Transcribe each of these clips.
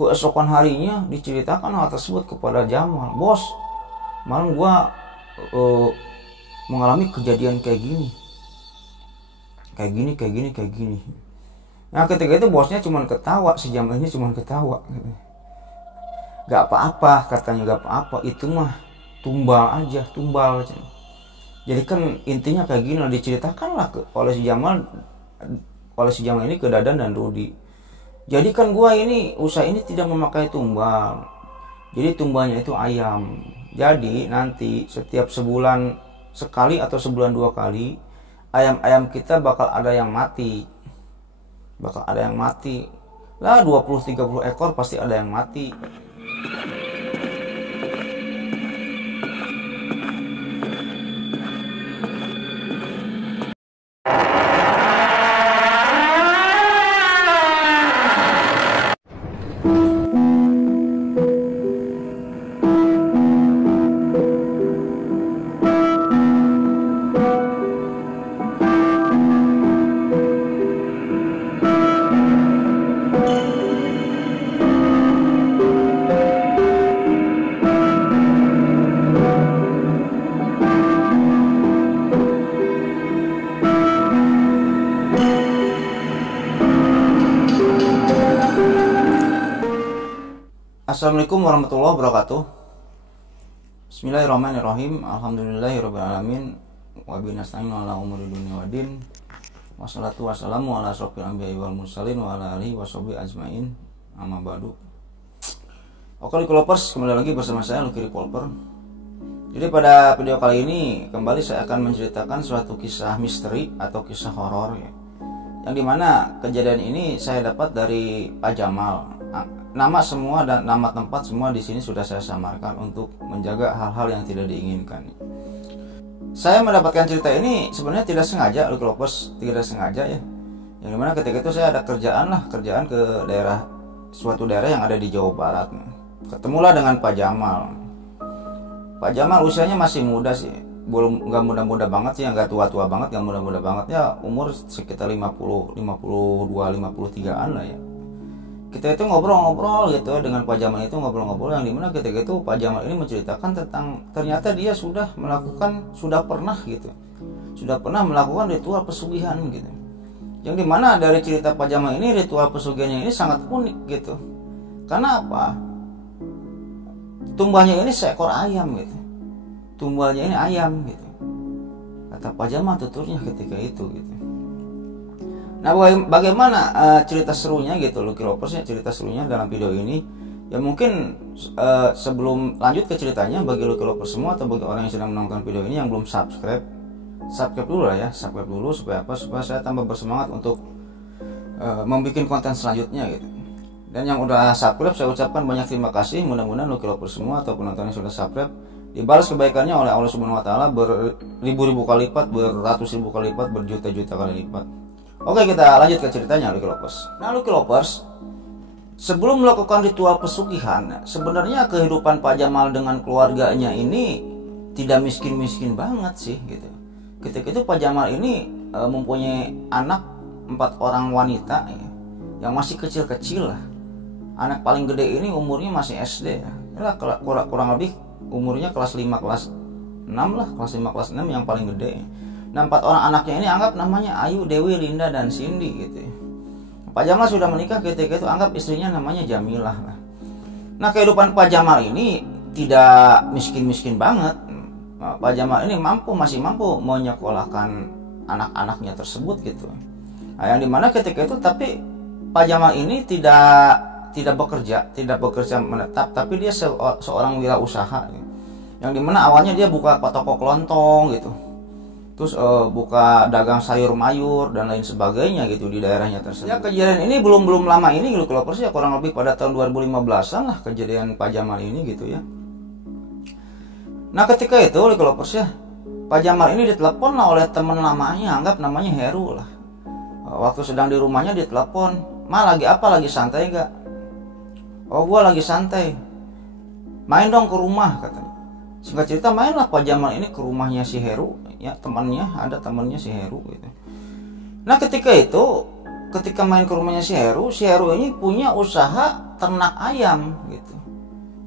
keesokan harinya diceritakan hal tersebut kepada Jamal. Bos, malam gua mengalami kejadian kayak gini. Nah ketika itu bosnya cuma ketawa, si Jamal ini cuma ketawa. Gak apa-apa katanya, gak apa-apa, itu mah tumbal aja. Jadi kan intinya kayak gini lah, diceritakan lah oleh si Jamal ini ke Dadan dan Rudi. Jadi kan gua ini usaha ini tidak memakai tumbal. Jadi tumbalnya itu ayam. Jadi nanti setiap sebulan sekali atau sebulan 2 kali ayam-ayam kita bakal ada yang mati. Lah 20-30 ekor pasti ada yang mati. Assalamualaikum warahmatullahi wabarakatuh. Bismillahirrahmanirrahim. Alhamdulillahirrabbilalamin. Wabillahi nasta'in ala umuri dunya waddin. Wassalatu wassalamu ala asyrofil anbiya'i wal mursalin wa ala alihi washabihi ajmain. Amma ba'du. Oke Lucky-Lovers, kembali lagi bersama saya Lucky Revolver. Jadi pada video kali ini kembali saya akan menceritakan suatu kisah misteri atau kisah horor ya. Yang dimana kejadian ini saya dapat dari Pak Jamal. Nama semua dan nama tempat semua di sini sudah saya samarkan untuk menjaga hal-hal yang tidak diinginkan. Saya mendapatkan cerita ini sebenarnya tidak sengaja, Lucky-Lovers, tidak sengaja ya. Yang dimana ketika itu saya ada kerjaan ke suatu daerah yang ada di Jawa Barat. Ketemulah dengan Pak Jamal. Pak Jamal usianya masih muda sih, belum nggak muda-muda banget sih, nggak tua-tua banget, nggak muda-muda banget ya, umur sekitar 52, 53-an lah ya. Kita itu ngobrol-ngobrol gitu dengan Pak Jamal itu, ngobrol-ngobrol yang dimana ketika itu Pak Jamal ini menceritakan tentang ternyata dia sudah pernah melakukan ritual pesugihan gitu. Yang dimana dari cerita Pak Jamal ini ritual pesugihannya ini sangat unik gitu. Karena apa? Tumbalnya ini seekor ayam gitu. Tumbalnya ini ayam gitu. Kata Pak Jamal tuturnya ketika itu gitu. Nah bagaimana cerita serunya gitu Lucky-Lovers, cerita serunya dalam video ini ya. Mungkin sebelum lanjut ke ceritanya, bagi Lucky-Lovers semua atau bagi orang yang sedang menonton video ini yang belum subscribe dulu lah ya, subscribe dulu supaya saya tambah bersemangat untuk membuat konten selanjutnya gitu. Dan yang udah subscribe saya ucapkan banyak terima kasih. Mudah-mudahan Lucky-Lovers semua atau penonton yang sudah subscribe dibalas kebaikannya oleh Allah Subhanahu wa taala beribu-ribu kali lipat, beratus-ribu kali lipat, berjuta-juta kali lipat. Oke, kita lanjut ke ceritanya Lucky-Lovers. Nah Lucky-Lovers, sebelum melakukan ritual pesugihan, sebenarnya kehidupan Pak Jamal dengan keluarganya ini tidak miskin-miskin banget sih gitu. Ketika itu Pak Jamal ini mempunyai anak 4 orang wanita ya, yang masih kecil-kecil lah. Anak paling gede ini umurnya masih SD ya, kurang lebih umurnya kelas 5 kelas 6 lah, kelas 5 kelas 6 yang paling gede. Nah 4 orang anaknya ini anggap namanya Ayu, Dewi, Linda, dan Cindy gitu. Pak Jamal sudah menikah ketika itu, anggap istrinya namanya Jamilah lah. Nah kehidupan Pak Jamal ini tidak miskin-miskin banget. Pak Jamal ini masih mampu menyekolahkan anak-anaknya tersebut gitu. Nah, yang dimana ketika itu tapi Pak Jamal ini tidak bekerja menetap, tapi dia seorang wirausaha gitu. Yang dimana awalnya dia buka toko kelontong gitu. Terus buka dagang sayur mayur dan lain sebagainya gitu di daerahnya tersebut. Ya kejadian ini belum lama ini Lucky-Lovers ya, kurang lebih pada tahun 2015-an lah kejadian Pak Jamal ini gitu ya. Nah ketika itu Lucky-Lovers ya, Pak Jamal ini ditelepon lah oleh teman lamanya, anggap namanya Heru lah. Waktu sedang di rumahnya ditelepon, lagi apa, lagi santai gak? Oh gua lagi santai, main dong ke rumah katanya. Singkat cerita mainlah Pak Jamal ini ke rumahnya si Heru ya, temannya si Heru gitu. Nah ketika main ke rumahnya si Heru ini punya usaha ternak ayam gitu.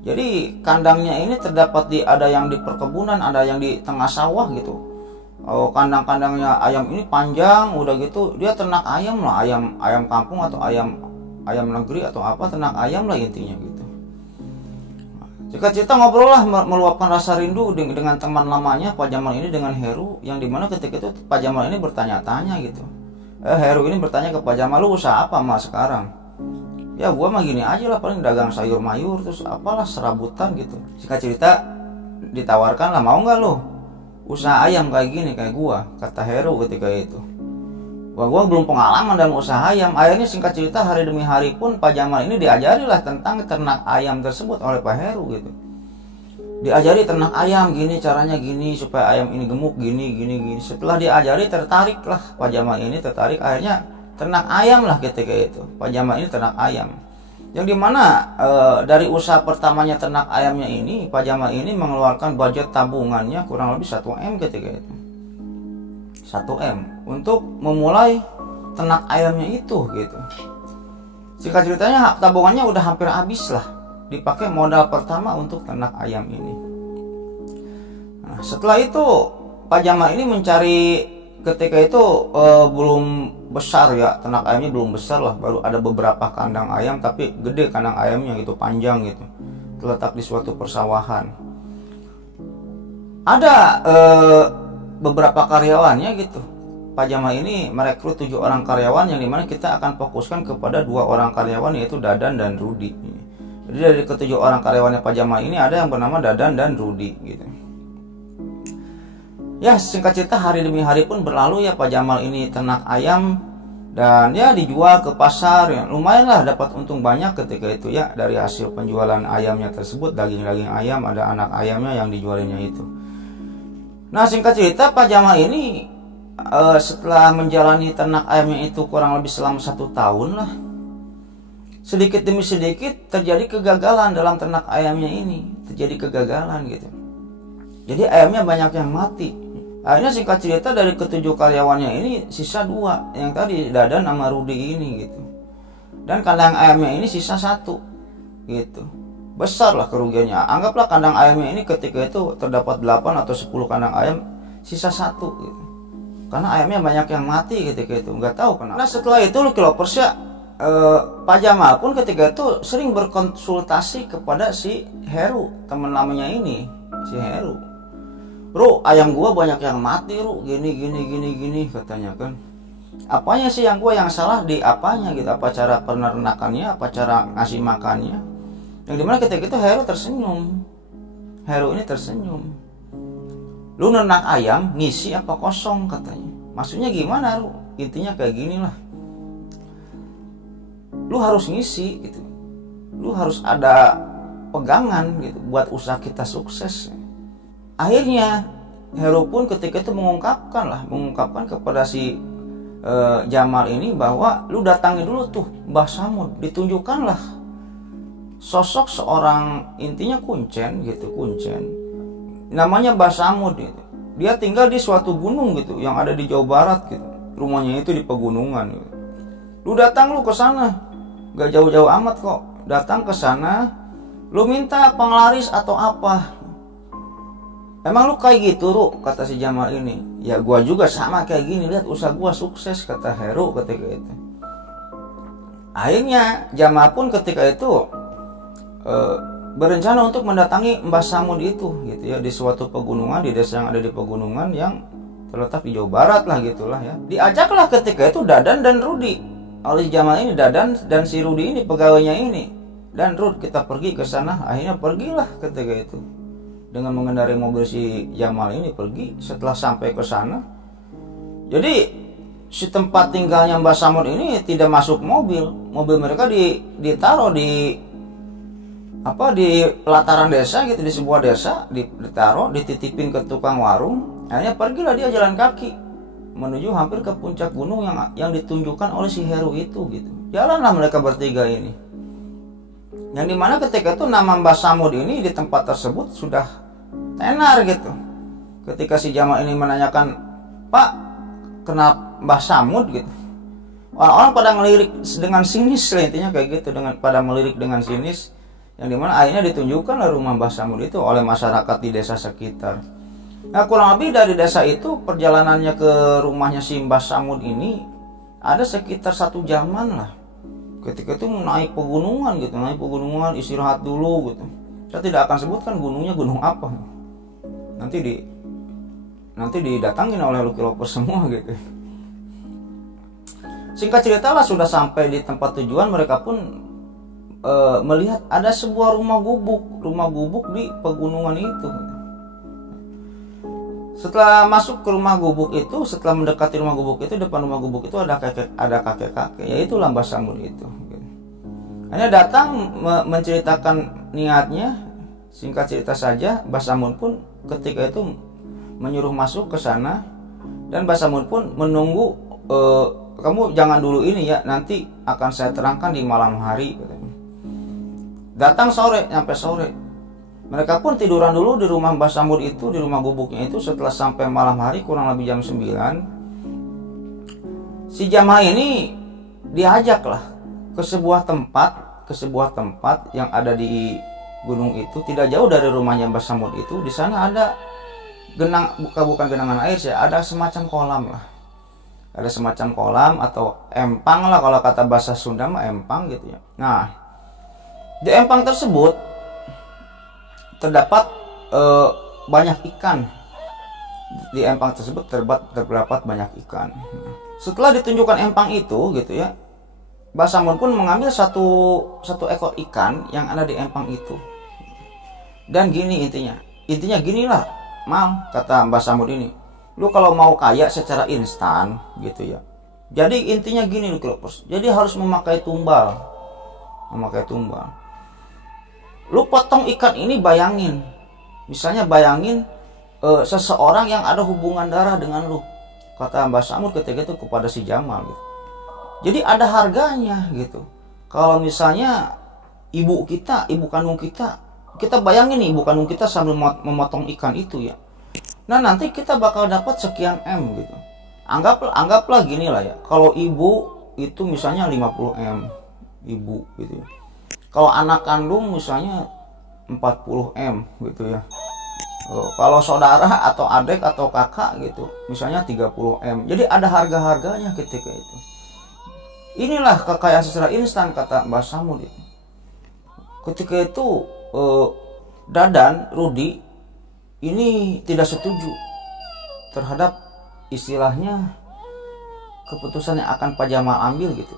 Jadi kandangnya ini terdapat ada yang di perkebunan, ada yang di tengah sawah gitu. Kandang-kandangnya ayam ini panjang, udah gitu dia ternak ayam lah, ayam kampung atau ayam negeri atau apa, ternak ayam lah intinya gitu. Jika cerita ngobrol lah, meluapkan rasa rindu dengan teman lamanya Pak Jamal ini dengan Heru, yang dimana ketika itu Pak Jamal ini bertanya-tanya gitu. Heru ini bertanya ke Pak Jamal, lu usaha apa mas sekarang? Ya gua mah gini aja lah, paling dagang sayur mayur terus apalah serabutan gitu. Singkat cerita ditawarkan lah, mau nggak lu usaha ayam kayak gini kayak gua, kata Heru ketika itu. Wah, gua belum pengalaman dalam usaha ayam. Akhirnya singkat cerita hari demi hari pun Pak Jamal ini diajarilah tentang ternak ayam tersebut oleh Pak Heru gitu. Diajari ternak ayam gini, caranya gini supaya ayam ini gemuk gini. Setelah diajari tertariklah Pak Jamal ini, akhirnya ternak ayam lah ketika itu. Pak Jamal ini ternak ayam. Yang dimana dari usaha pertamanya ternak ayamnya ini, Pak Jamal ini mengeluarkan budget tabungannya kurang lebih 1 M ketika itu. 1 M untuk memulai ternak ayamnya itu gitu. Singkat ceritanya tabungannya udah hampir habis lah, dipakai modal pertama untuk ternak ayam ini. Nah, setelah itu Pak Jamal ini mencari, ketika itu belum besar ya, ternak ayamnya belum besar lah, baru ada beberapa kandang ayam tapi gede kandang ayamnya gitu, panjang gitu, terletak di suatu persawahan. Ada beberapa karyawannya gitu. Pak Jamal ini merekrut 7 orang karyawan, yang dimana kita akan fokuskan kepada 2 orang karyawan, yaitu Dadan dan Rudi. Jadi dari ke-7 orang karyawannya Pak Jamal ini ada yang bernama Dadan dan Rudi gitu. Ya singkat cerita hari demi hari pun berlalu ya, Pak Jamal ini ternak ayam dan ya dijual ke pasar ya, lumayan lah dapat untung banyak ketika itu ya dari hasil penjualan ayamnya tersebut. Daging ayam, ada anak ayamnya yang dijualinya itu. Nah singkat cerita Pak Jamal ini setelah menjalani ternak ayamnya itu kurang lebih selama 1 tahun lah, sedikit demi sedikit terjadi kegagalan dalam ternak ayamnya ini, terjadi kegagalan gitu. Jadi ayamnya banyak yang mati. Akhirnya singkat cerita dari ke-7 karyawannya ini sisa 2, yang tadi Dadan sama Rudi ini gitu. Dan kandang ayamnya ini sisa 1 gitu. Besar lah kerugiannya. Anggaplah kandang ayamnya ini ketika itu terdapat 8 atau 10 kandang ayam, sisa 1 gitu. Karena ayamnya banyak yang mati ketika itu, nggak tahu kenapa. Nah setelah itu Lucky Lovers ya, Pak Jamal pun ketika itu sering berkonsultasi kepada si Heru, teman lamanya ini, si Heru. Ru, ayam gua banyak yang mati, Ru, gini katanya kan. Apanya sih yang gua yang salah di apanya gitu? Apa cara peternakannya, apa cara ngasih makannya? Yang dimana ketika itu Heru tersenyum. Heru ini tersenyum. Lu nenak ayam ngisi apa kosong katanya. Maksudnya gimana, Ru? Intinya kayak gini lah. Lu harus ngisi gitu. Lu harus ada pegangan gitu buat usaha kita sukses. Akhirnya Heru pun ketika itu mengungkapkan kepada si Jamal ini bahwa lu datangi dulu tuh Mbah Samud, ditunjukkanlah sosok seorang intinya kuncen gitu, namanya Mbah Samud gitu. Dia tinggal di suatu gunung gitu yang ada di Jawa Barat gitu. Rumahnya itu di pegunungan gitu. Lu datang lu ke sana, gak jauh-jauh amat kok. Datang ke sana, lu minta penglaris atau apa? Emang lu kayak gitu, Ru? Kata si Jamal ini. Ya gua juga sama kayak gini, lihat usaha gua sukses, kata Heru ketika itu. Akhirnya Jamal pun ketika itu berencana untuk mendatangi Mbah Samud itu gitu ya, di suatu pegunungan, di desa yang ada di pegunungan yang terletak di Jawa Barat lah gitulah ya. Diajaklah ketika itu Dadan dan Rudi oleh Jamal ini, Dadan dan si Rudi ini pegawainya ini. Dan Rud, kita pergi ke sana. Akhirnya pergilah ketika itu dengan mengendarai mobil si Jamal ini pergi. Setelah sampai ke sana, jadi si tempat tinggalnya Mbah Samud ini tidak masuk mobil mereka ditaruh di pelataran desa gitu, di sebuah desa, ditaruh, dititipin ke tukang warung. Akhirnya pergilah dia jalan kaki menuju hampir ke puncak gunung yang ditunjukkan oleh si Heru itu gitu. Jalanlah mereka bertiga ini. Yang dimana ketika itu nama Mbah Samud ini di tempat tersebut sudah tenar gitu. Ketika si Jamal ini menanyakan, Pak, kenapa Mbah Samud gitu? Orang-orang pada ngelirik dengan sinis lah, intinya kayak gitu, pada melirik dengan sinis, yang dimana akhirnya ditunjukkan rumah Mbah Samud itu oleh masyarakat di desa sekitar. Nah, kurang lebih dari desa itu perjalanannya ke rumahnya si Mbah Samud ini ada sekitar 1 jaman lah. Ketika itu naik pegunungan gitu, naik pegunungan, istirahat dulu gitu. Saya tidak akan sebutkan gunungnya gunung apa. Nanti didatangin oleh Lucky Lover semua gitu. Singkat cerita lah, sudah sampai di tempat tujuan, mereka pun melihat ada sebuah rumah gubuk di pegunungan itu. Setelah masuk ke rumah gubuk itu, setelah mendekati rumah gubuk itu, depan rumah gubuk itu ada kakek-kakek, yaitu Mbah Samud itu. Hanya datang menceritakan niatnya. Singkat cerita saja, Mbah Samud pun ketika itu menyuruh masuk ke sana, dan Mbah Samud pun menunggu, kamu jangan dulu ini ya, nanti akan saya terangkan di malam hari. Datang sore, sampai sore. Mereka pun tiduran dulu di rumah Mbah Samud itu, di rumah gubuknya itu. Setelah sampai malam hari, kurang lebih jam 9, si jamaah ini diajaklah ke sebuah tempat yang ada di gunung itu, tidak jauh dari rumahnya Mbah Samud itu. Di sana ada bukan genangan air sih, ada semacam kolam lah. Ada semacam kolam atau empang lah, kalau kata bahasa Sunda mah empang gitu ya. Nah, di empang tersebut terdapat banyak ikan. Di empang tersebut terdapat banyak ikan. Setelah ditunjukkan empang itu gitu ya, Mbah Samud pun mengambil satu ekor ikan yang ada di empang itu. Dan gini intinya ginilah, Mal, kata Mbah Samud ini, lu kalau mau kaya secara instan gitu ya, jadi intinya gini lu Klopers, jadi harus memakai tumbal. Lu potong ikan ini, misalnya bayangin seseorang yang ada hubungan darah dengan lu, kata Mbah Samud ketika itu kepada si Jamal gitu. Jadi ada harganya gitu. Kalau misalnya ibu kandung kita bayangin nih, ibu kandung kita sambil memotong ikan itu ya. Nah, nanti kita bakal dapat sekian M gitu. Anggaplah gini lah ya. Kalau ibu itu misalnya 50 M ibu gitu ya. Kalau anak kandung misalnya 40 M gitu ya. Kalau saudara atau adik atau kakak gitu misalnya 30 M. Jadi ada harga-harganya ketika itu. Inilah kekayaan secara instan, kata Mbah Samud itu. Ketika itu Dadan Rudi ini tidak setuju terhadap istilahnya keputusan yang akan Pak Jamal ambil gitu.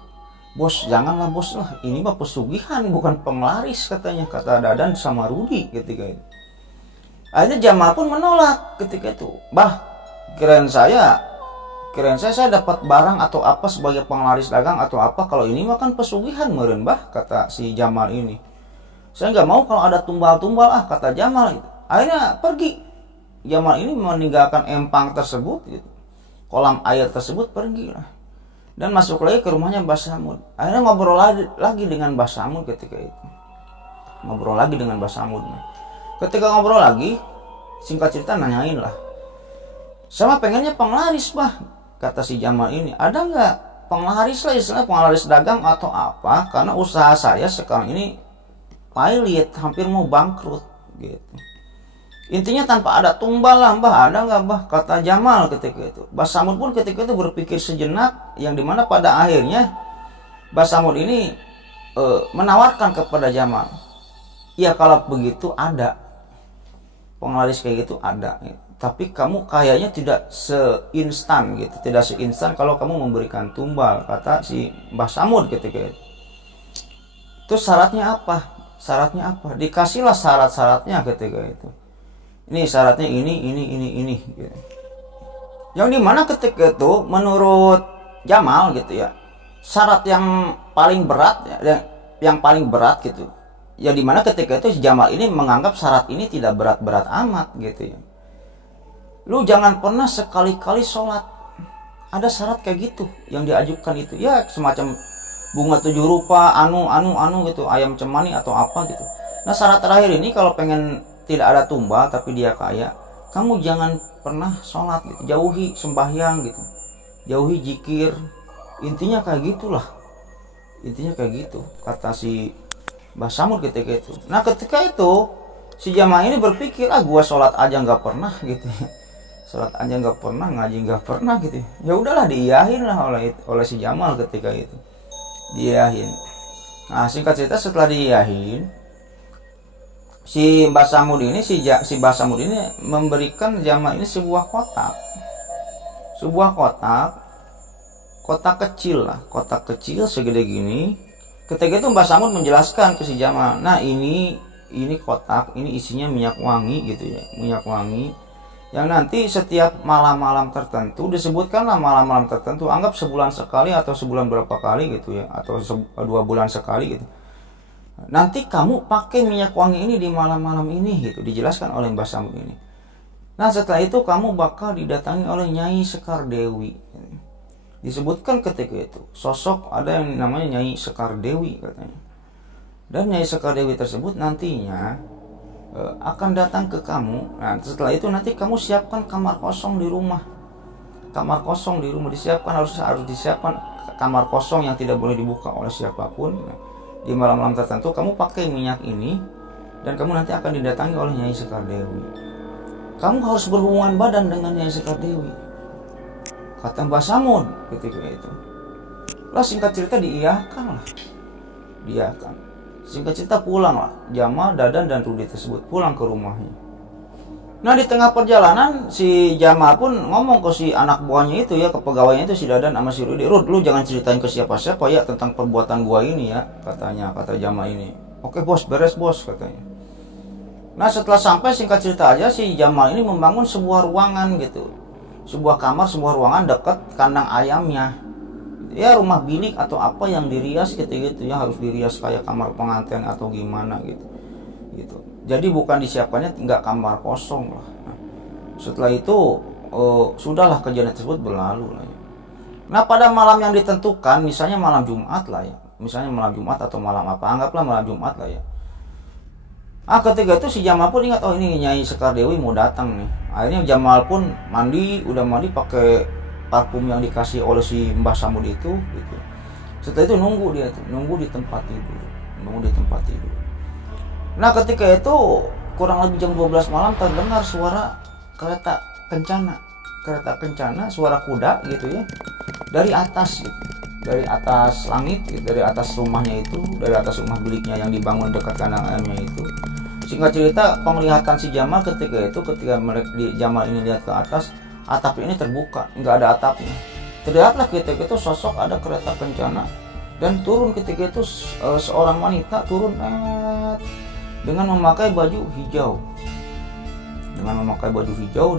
Bos, janganlah bos lah, ini mah pesugihan bukan penglaris, katanya, kata Dadan sama Rudi ketika itu. Akhirnya Jamal pun menolak ketika itu. Bah, kirain saya dapat barang atau apa sebagai penglaris dagang atau apa, kalau ini mah kan pesugihan meureun, Bah, kata si Jamal ini. Saya nggak mau kalau ada tumbal-tumbal, kata Jamal gitu. Akhirnya pergi. Jamal ini meninggalkan empang tersebut gitu. Kolam air tersebut, pergi lah. Dan masuk lagi ke rumahnya Mbah Samud. Akhirnya ngobrol lagi dengan Mbah Samud ketika itu. Ketika ngobrol lagi, singkat cerita nanyain lah, sama pengennya penglaris, Bah, kata si Jamal ini. Ada nggak penglaris lah, istilahnya penglaris dagang atau apa, karena usaha saya sekarang ini pailit, hampir mau bangkrut gitu. Intinya tanpa ada tumbal lah, Mbah, ada nggak, Mbah, kata Jamal ketika itu. Mbah Samud pun ketika itu berpikir sejenak, yang dimana pada akhirnya Mbah Samud ini menawarkan kepada Jamal, ya kalau begitu ada penglaris kayak gitu, ada gitu. Tapi kamu kayaknya tidak seinstan gitu, tidak seinstan kalau kamu memberikan tumbal, kata si Mbah Samud ketika itu. Terus syaratnya apa? Dikasihlah syarat-syaratnya ketika itu. Ini syaratnya ini gitu. Yang dimana ketika itu menurut Jamal gitu ya, syarat yang paling berat gitu. Ya dimana ketika itu Jamal ini menganggap syarat ini tidak berat-berat amat gitu ya. Lu jangan pernah sekali-kali sholat. Ada syarat kayak gitu yang diajukan itu. Ya semacam bunga 7 rupa, anu gitu, ayam cemani atau apa gitu. Nah, syarat terakhir ini kalau pengen tidak ada tumbal tapi dia kaya, kamu jangan pernah sholat gitu. Jauhi sembahyang gitu. Jauhi zikir, Intinya kayak gitulah, intinya kayak gitu kata si Mbah Samud ketika itu. Nah ketika itu si jamaah ini berpikir, gua sholat aja nggak pernah gitu ya, sholat aja nggak pernah, ngaji nggak pernah gitu ya udahlah, diiyahin lah oleh si Jamal ketika itu, diiyahin. Nah singkat cerita, setelah diiyahin, si Mbah Samud ini si Mbah Samud ini memberikan Jamal ini sebuah kotak kecil lah, kotak kecil segede gini. Ketika itu Mbah Samud menjelaskan ke si Jamal, nah ini kotak, ini isinya minyak wangi gitu ya, minyak wangi yang nanti setiap malam-malam tertentu, disebutkanlah malam-malam tertentu, anggap sebulan sekali atau sebulan berapa kali gitu ya, atau 2 bulan sekali gitu, nanti kamu pakai minyak wangi ini di malam-malam ini gitu, dijelaskan oleh Mbah Samud ini. Nah setelah itu kamu bakal didatangi oleh Nyai Sekar Dewi. Disebutkan ketika itu sosok ada yang namanya Nyai Sekar Dewi katanya. Dan Nyai Sekar Dewi tersebut nantinya akan datang ke kamu. Nah setelah itu nanti kamu siapkan kamar kosong di rumah. Kamar kosong di rumah disiapkan, harus disiapkan kamar kosong yang tidak boleh dibuka oleh siapapun. Nah, di malam-malam tertentu kamu pakai minyak ini dan kamu nanti akan didatangi oleh Nyai Sekar Dewi. Kamu harus berhubungan badan dengan Nyai Sekar Dewi, kata Mbah Samud ketika itu. Lah singkat cerita diiyakan. Singkat cerita pulang lah Jamal, Dadan dan Rudi tersebut pulang ke rumahnya. Nah di tengah perjalanan si Jamal pun ngomong ke si anak buahnya itu ya, ke pegawainya itu si Dadan sama si Rudi, Rud, lu jangan ceritain ke siapa-siapa ya tentang perbuatan gua ini ya, kata Jamal ini. Oke bos, beres bos, katanya. Nah setelah sampai, singkat cerita aja, si Jamal ini membangun sebuah ruangan gitu, sebuah kamar, sebuah ruangan dekat kandang ayamnya ya, rumah bilik atau apa yang dirias gitu ya, harus dirias kayak kamar pengantin atau gimana gitu. Jadi bukan disiapkannya nggak kamar kosong lah. Nah, setelah itu sudahlah kejadian tersebut berlalu lah ya. Nah pada malam yang ditentukan, misalnya malam Jumat lah ya, misalnya malam Jumat atau malam apa, anggaplah malam Jumat lah ya. Ketika itu si Jamal pun ingat, oh ini Nyai Sekar Dewi mau datang nih. Akhirnya Jamal pun udah mandi pakai parfum yang dikasih oleh si Mbah Samud itu gitu. Setelah itu nunggu di tempat tidur. Nah ketika itu kurang lebih jam 12 malam terdengar suara kereta kencana, suara kuda gitu ya, dari atas gitu. Dari atas langit gitu, dari atas rumahnya itu, dari atas rumah biliknya yang dibangun dekat kandang ayamnya itu. Singkat cerita, penglihatan si Jamal ketika Jamal ini lihat ke atas, atap ini terbuka, nggak ada atapnya. Terlihatlah ketika itu sosok ada kereta kencana dan turun ketika itu seorang wanita turun dengan memakai baju hijau,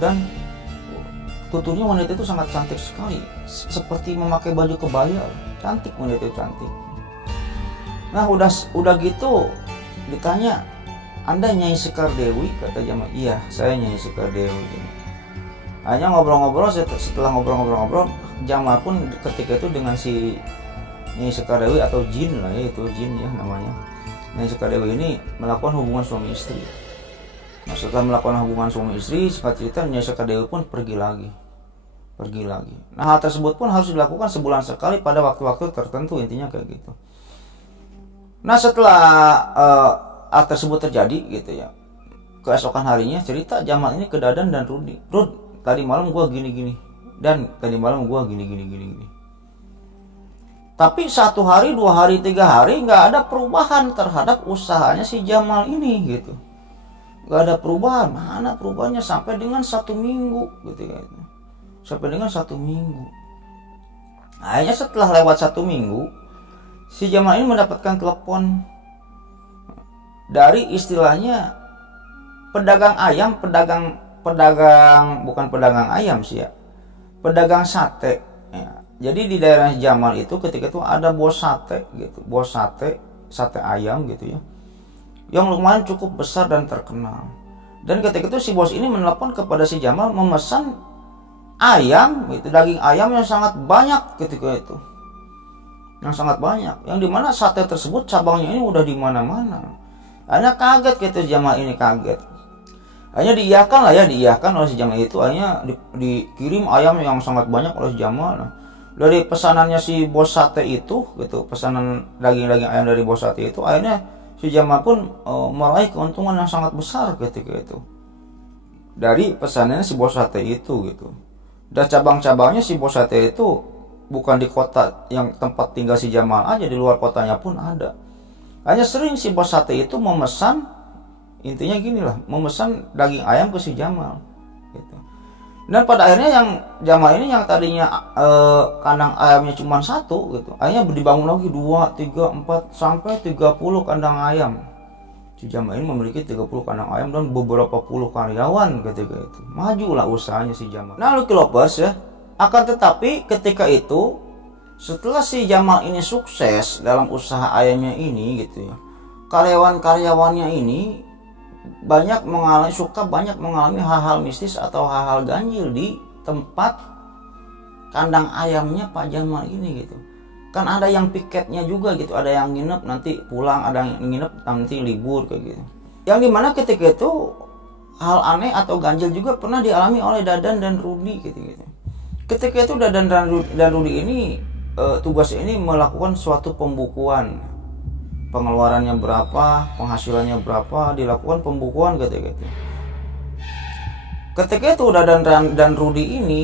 dan tuturnya wanita itu sangat cantik sekali, seperti memakai baju kebaya, cantik wanita itu, cantik. Nah udah gitu ditanya, Anda Nyai Sekar Dewi? Kata Jamal, iya saya Nyai Sekar Dewi. Hanya ngobrol-ngobrol, setelah ngobrol-ngobrol Jamal pun ketika itu dengan si Nyai Sekar Dewi atau Jin lah ya, itu Jin ya namanya, Nyai Sekar Dewi ini melakukan hubungan suami istri. Nah setelah melakukan hubungan suami istri, singkat cerita Nyai Sekar Dewi pun pergi lagi. Nah hal tersebut pun harus dilakukan sebulan sekali pada waktu-waktu tertentu, intinya kayak gitu. Nah setelah hal tersebut terjadi gitu ya, keesokan harinya cerita Jamal ini ke Dadan dan Rudi, Rud, tadi malam gua gini-gini, dan tadi malam gua gini. Tapi 1 hari, 2 hari, 3 hari nggak ada perubahan terhadap usahanya si Jamal ini gitu. Nggak ada perubahan. Mana perubahannya sampai dengan 1 minggu gitu ya. Sampai dengan 1 minggu. Akhirnya setelah lewat 1 minggu, si Jamal ini mendapatkan telepon dari istilahnya pedagang ayam, bukan pedagang ayam sih ya, pedagang sate ya. Jadi di daerah Jamal itu ketika itu ada bos sate gitu, sate ayam gitu ya, yang lumayan cukup besar dan terkenal. Dan ketika itu si bos ini menelepon kepada si Jamal memesan ayam itu, daging ayam yang sangat banyak ketika itu, yang sangat banyak, yang dimana sate tersebut cabangnya ini udah di mana-mana. Hanya kaget gitu, Jamal ini kaget. Hanya diiyakan oleh si Jamal itu, hanya dikirim ayam yang sangat banyak oleh si Jamal. Nah, dari pesanannya si bos sate itu gitu, pesanan daging-daging ayam dari bos sate itu, akhirnya si Jamal pun meraih keuntungan yang sangat besar ketika itu dari pesanannya si bos sate itu gitu. Dan cabang-cabangnya si bos sate itu bukan di kota yang tempat tinggal si Jamal aja, di luar kotanya pun ada. Hanya sering si bos sate itu memesan, intinya gini lah, memesan daging ayam ke si Jamal gitu. Dan pada akhirnya yang Jamal ini yang tadinya kandang ayamnya cuma 1 gitu, akhirnya dibangun lagi 2, 3, 4 sampai 30 kandang ayam. Si Jamal ini memiliki 30 kandang ayam dan beberapa puluh karyawan ketika itu. Majulah usahanya si Jamal. Nah, Lucky Lovers ya, akan tetapi ketika itu setelah si Jamal ini sukses dalam usaha ayamnya ini gitu ya, karyawan-karyawannya ini banyak mengalami hal-hal mistis atau hal-hal ganjil di tempat kandang ayamnya Pak Jamal ini gitu. Kan ada yang piketnya juga gitu, ada yang nginep nanti pulang, ada yang nginep nanti libur kayak gitu. Yang dimana ketika itu hal aneh atau ganjil juga pernah dialami oleh Dadan dan Rudy gitu. Ketika itu Dadan dan Rudy ini tugasnya ini melakukan suatu pembukuan, pengeluarannya berapa, penghasilannya berapa, dilakukan pembukuan gitu. Ketika itu Dadan dan Rudy ini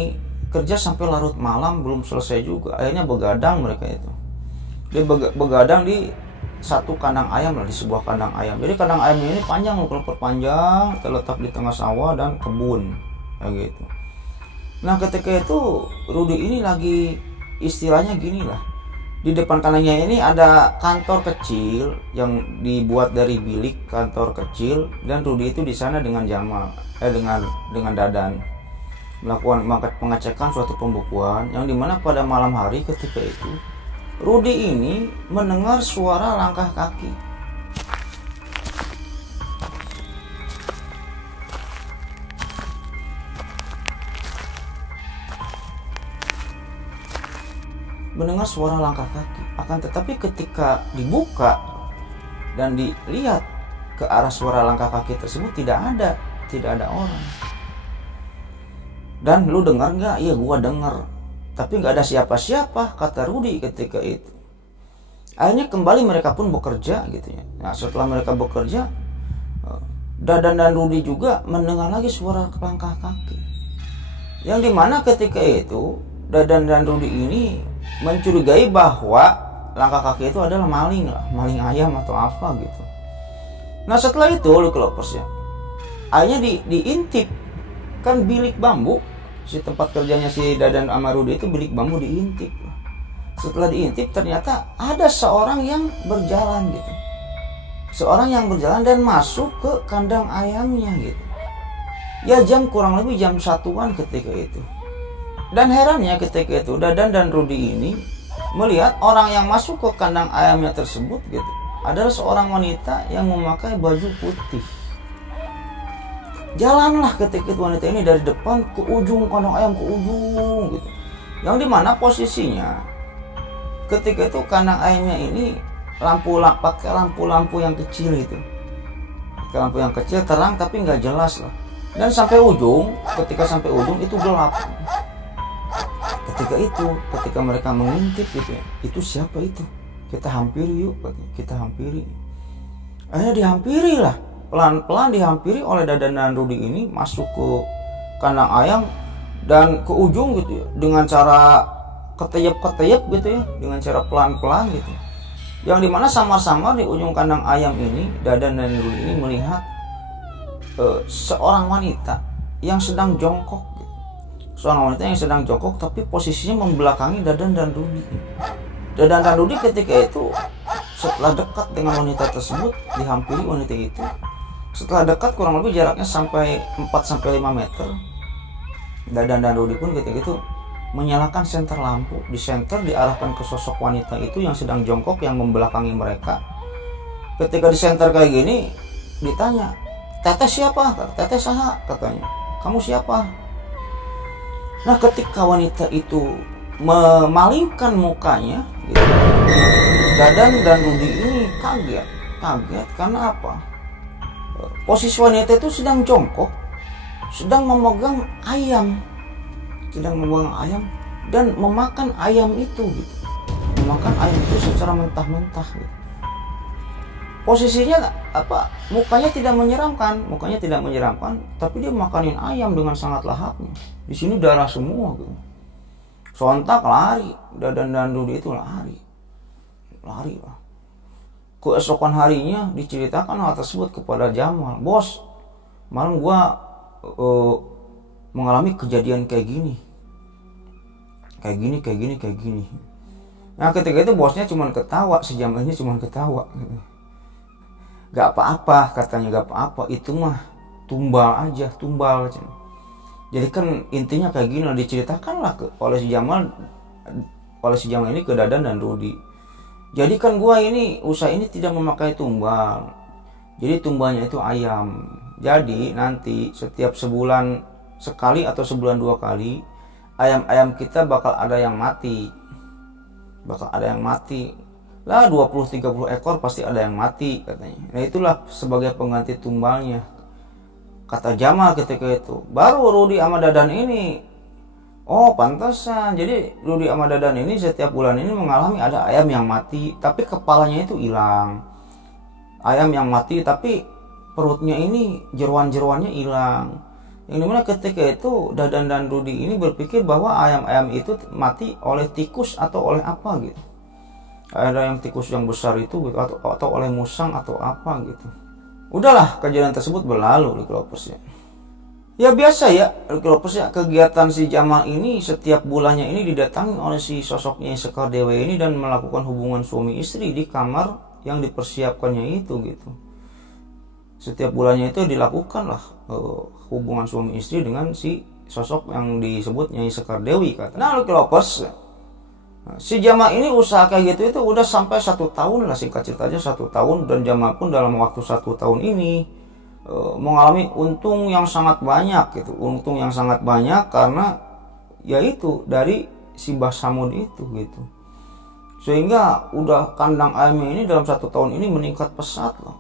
kerja sampai larut malam belum selesai juga, akhirnya begadang mereka itu. Dia begadang di satu kandang ayam lah, di sebuah kandang ayam. Jadi kandang ayamnya ini panjang, panjang, terletak di tengah sawah dan kebun kayak gitu. Nah, ketika itu Rudy ini lagi istilahnya gini lah, di depan kandangnya ini ada kantor kecil yang dibuat dari bilik, kantor kecil, dan Rudy itu di sana dengan Jamal, dengan Dadan melakukan pengecekan suatu pembukuan, yang dimana pada malam hari ketika itu Rudy ini mendengar suara langkah kaki. Mendengar suara langkah kaki. Akan tetapi ketika dibuka dan dilihat ke arah suara langkah kaki tersebut, tidak ada orang. Dan lu dengar nggak? Iya, gua dengar. Tapi nggak ada siapa-siapa, kata Rudy ketika itu. Akhirnya kembali mereka pun bekerja gitu ya. Nah, setelah mereka bekerja, Dadan dan Rudy juga mendengar lagi suara langkah kaki. Yang dimana ketika itu Dadan dan Rudy ini mencurigai bahwa langkah kaki itu adalah maling ayam atau apa gitu. Nah, setelah itu Lucky Lovers ya, akhirnya diintip, kan bilik bambu, si tempat kerjanya si Dadan sama Rudy itu bilik bambu diintip. Setelah diintip ternyata ada seorang yang berjalan gitu, seorang yang berjalan dan masuk ke kandang ayamnya gitu. Ya kurang lebih jam 1-an ketika itu. Dan herannya ketika itu Dadan dan Rudy ini melihat orang yang masuk ke kandang ayamnya tersebut gitu adalah seorang wanita yang memakai baju putih. Jalanlah ketika itu wanita ini dari depan ke ujung kandang ayam, ke ujung gitu. Yang dimana posisinya ketika itu kandang ayamnya ini pakai lampu-lampu yang kecil itu. Pakai lampu yang kecil terang tapi nggak jelas lah. Dan ketika sampai ujung itu gelap. Ketika mereka mengintip gitu ya, itu siapa itu? Kita hampiri yuk, kita hampiri. Akhirnya dihampiri lah, pelan-pelan dihampiri oleh Dadan dan Rudy ini masuk ke kandang ayam dan ke ujung gitu ya, dengan cara keteyep gitu ya, dengan cara pelan-pelan gitu. Yang dimana samar-samar di ujung kandang ayam ini Dadan dan Rudy ini melihat seorang wanita yang sedang jongkok. Seorang wanita yang sedang jongkok tapi posisinya membelakangi Dadan dan Rudy. Dadan dan Rudy ketika itu setelah dekat dengan wanita tersebut, dihampiri wanita itu. Setelah dekat kurang lebih jaraknya sampai 4-5 meter. Dadan dan Rudy pun ketika itu menyalakan senter lampu. Di senter diarahkan ke sosok wanita itu yang sedang jongkok yang membelakangi mereka. Ketika di senter kayak gini ditanya, "Teteh siapa?" "Teteh saha?" katanya. "Kamu siapa?" Nah, ketika wanita itu memalingkan mukanya gitu, Dadan dan Rudy ini kaget karena apa? Posisi wanita itu sedang jongkok, sedang memegang ayam, dan memakan ayam itu gitu. Memakan ayam itu secara mentah-mentah gitu. Posisinya mukanya tidak menyeramkan, tapi dia makanin ayam dengan sangat lahapnya. Di sini darah semua gitu. Sontak lari, Dadan dan Rudy itu lari lah. Keesokan harinya diceritakan hal tersebut kepada Jamal. Bos, malam gua mengalami kejadian kayak gini. Nah ketika itu bosnya cuma ketawa, si Jamalnya cuma ketawa. Gak apa-apa katanya, gak apa-apa, itu mah tumbal aja. Jadi kan intinya kayak gini lah, diceritakan lah oleh si Jamal ini ke Dadan dan Rudy. Jadi kan gua ini usaha ini tidak memakai tumbal. Jadi tumbalnya itu ayam. Jadi nanti setiap sebulan sekali atau sebulan 2 kali ayam-ayam kita bakal ada yang mati. Lah 20-30 ekor pasti ada yang mati katanya. Nah itulah sebagai pengganti tumbalnya, kata Jamal ketika itu. Baru Rudy sama Dadan ini, oh pantesan. Jadi Rudy sama Dadan ini setiap bulan ini mengalami ada ayam yang mati, tapi kepalanya itu hilang. Ayam yang mati tapi perutnya ini jeruan-jeruannya hilang. Yang dimana ketika itu Dadan dan Rudy ini berpikir bahwa ayam-ayam itu mati oleh tikus atau oleh apa gitu. Ada yang tikus yang besar itu gitu, atau oleh musang atau apa gitu. Udahlah, kejadian tersebut berlalu di Lovers ya. Ya biasa ya, Lovers ya, kegiatan si Jamal ini setiap bulannya ini didatangi oleh si sosoknya Sekar Dewi ini dan melakukan hubungan suami istri di kamar yang dipersiapkannya itu gitu. Setiap bulannya itu dilakukanlah hubungan suami istri dengan si sosok yang disebut Nyai Sekar Dewi kata. Nah, Lovers, si Jamal ini usaha kayak gitu itu udah sampai 1 tahun lah, singkat ceritanya 1 tahun. Dan Jamal pun dalam waktu 1 tahun ini mengalami untung yang sangat banyak gitu. Untung yang sangat banyak karena yaitu dari si Basamud itu gitu. Sehingga udah kandang ayamnya ini dalam 1 tahun ini meningkat pesat loh.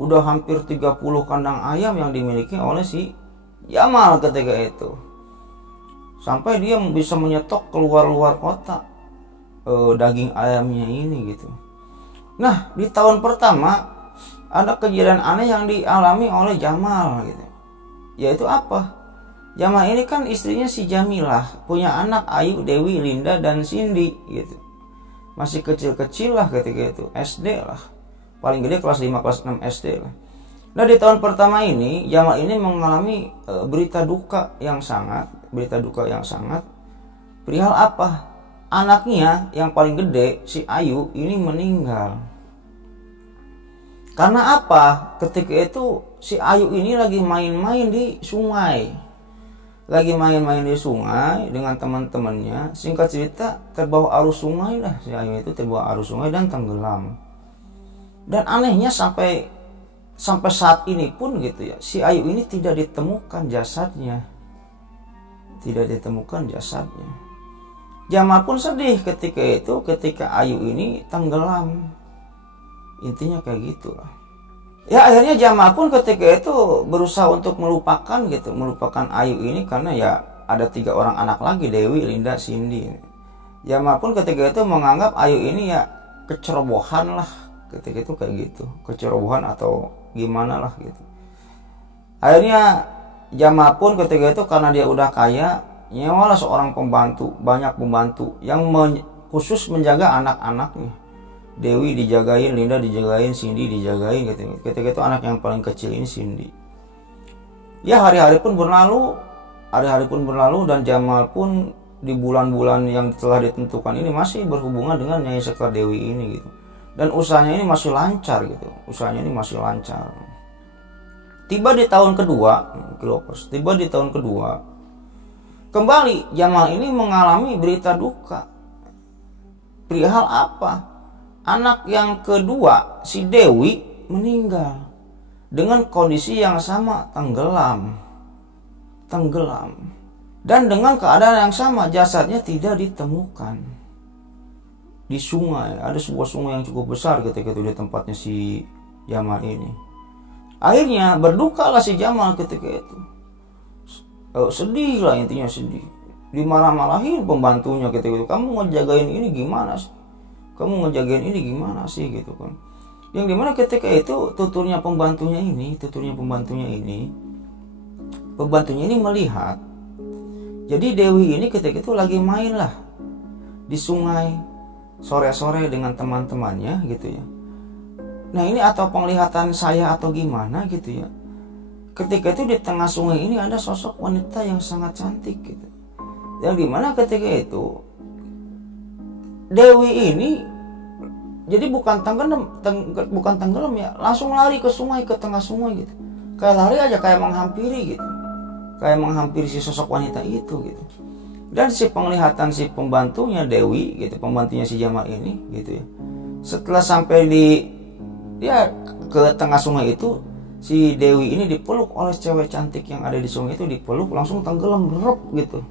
Udah hampir 30 kandang ayam yang dimiliki oleh si Jamal ketika itu. Sampai dia bisa menyetok keluar kota daging ayamnya ini gitu. Nah di tahun pertama ada kejadian aneh yang dialami oleh Jamal gitu. Yaitu apa? Jamal ini kan istrinya si Jamilah, punya anak Ayu, Dewi, Linda, dan Cindy gitu. Masih kecil-kecil lah ketika itu, SD lah. Paling gede kelas 5, kelas 6 SD lah. Nah di tahun pertama ini Jamal ini mengalami berita duka yang sangat perihal apa? Anaknya yang paling gede, si Ayu ini meninggal. Karena apa? Ketika itu si Ayu ini lagi main-main di sungai. Dengan teman-temannya. Singkat cerita terbawa arus sungai lah. Si Ayu itu terbawa arus sungai dan tenggelam. Dan anehnya sampai saat ini pun gitu ya, si Ayu ini tidak ditemukan jasadnya. Jamal pun sedih ketika Ayu ini tenggelam. Intinya kayak gitulah. Ya akhirnya Jamal pun ketika itu berusaha untuk melupakan Ayu ini, karena ya ada 3 orang anak lagi, Dewi, Linda, Cindy. Jamal pun ketika itu menganggap Ayu ini ya kecerobohan lah, ketika itu kayak gitu, kecerobohan atau gimana lah gitu. Akhirnya Jamal pun ketika itu karena dia udah kaya, nyewalah seorang banyak pembantu yang khusus menjaga anak-anaknya. Dewi dijagain, Linda dijagain, Cindy dijagain gitu. Ketika itu anak yang paling kecil ini Cindy. Ya hari-hari pun berlalu dan Jamal pun di bulan-bulan yang telah ditentukan ini masih berhubungan dengan Nyai Sekar Dewi ini gitu. Dan usahanya ini masih lancar gitu. Tiba di tahun kedua, kembali Jamal ini mengalami berita duka. Perihal apa? Anak yang kedua, si Dewi, meninggal dengan kondisi yang sama, tenggelam. Dan dengan keadaan yang sama, jasadnya tidak ditemukan. Di sungai, ada sebuah sungai yang cukup besar ketika itu di tempatnya si Jamal ini. Akhirnya berdukalah si Jamal ketika itu. Sedih lah, intinya sedih. dimarah-marahin pembantunya gitu, kamu ngejagain ini gimana sih, gitu kan. Yang dimana ketika itu tuturnya pembantunya ini melihat, jadi Dewi ini ketika itu lagi main lah di sungai sore-sore dengan teman-temannya gitu ya. Nah ini atau penglihatan saya atau gimana gitu ya, ketika itu di tengah sungai ini ada sosok wanita yang sangat cantik gitu, yang dimana ketika itu Dewi ini jadi bukan tenggelam ya, langsung lari ke sungai, ke tengah sungai gitu, kayak lari aja, kayak menghampiri gitu, kayak menghampiri si sosok wanita itu gitu. Dan si penglihatan si pembantunya Dewi gitu, pembantunya si Jamal ini gitu ya, setelah sampai ke tengah sungai itu, si Dewi ini dipeluk oleh cewek cantik yang ada di sungai itu, dipeluk langsung tenggelam berep gitu,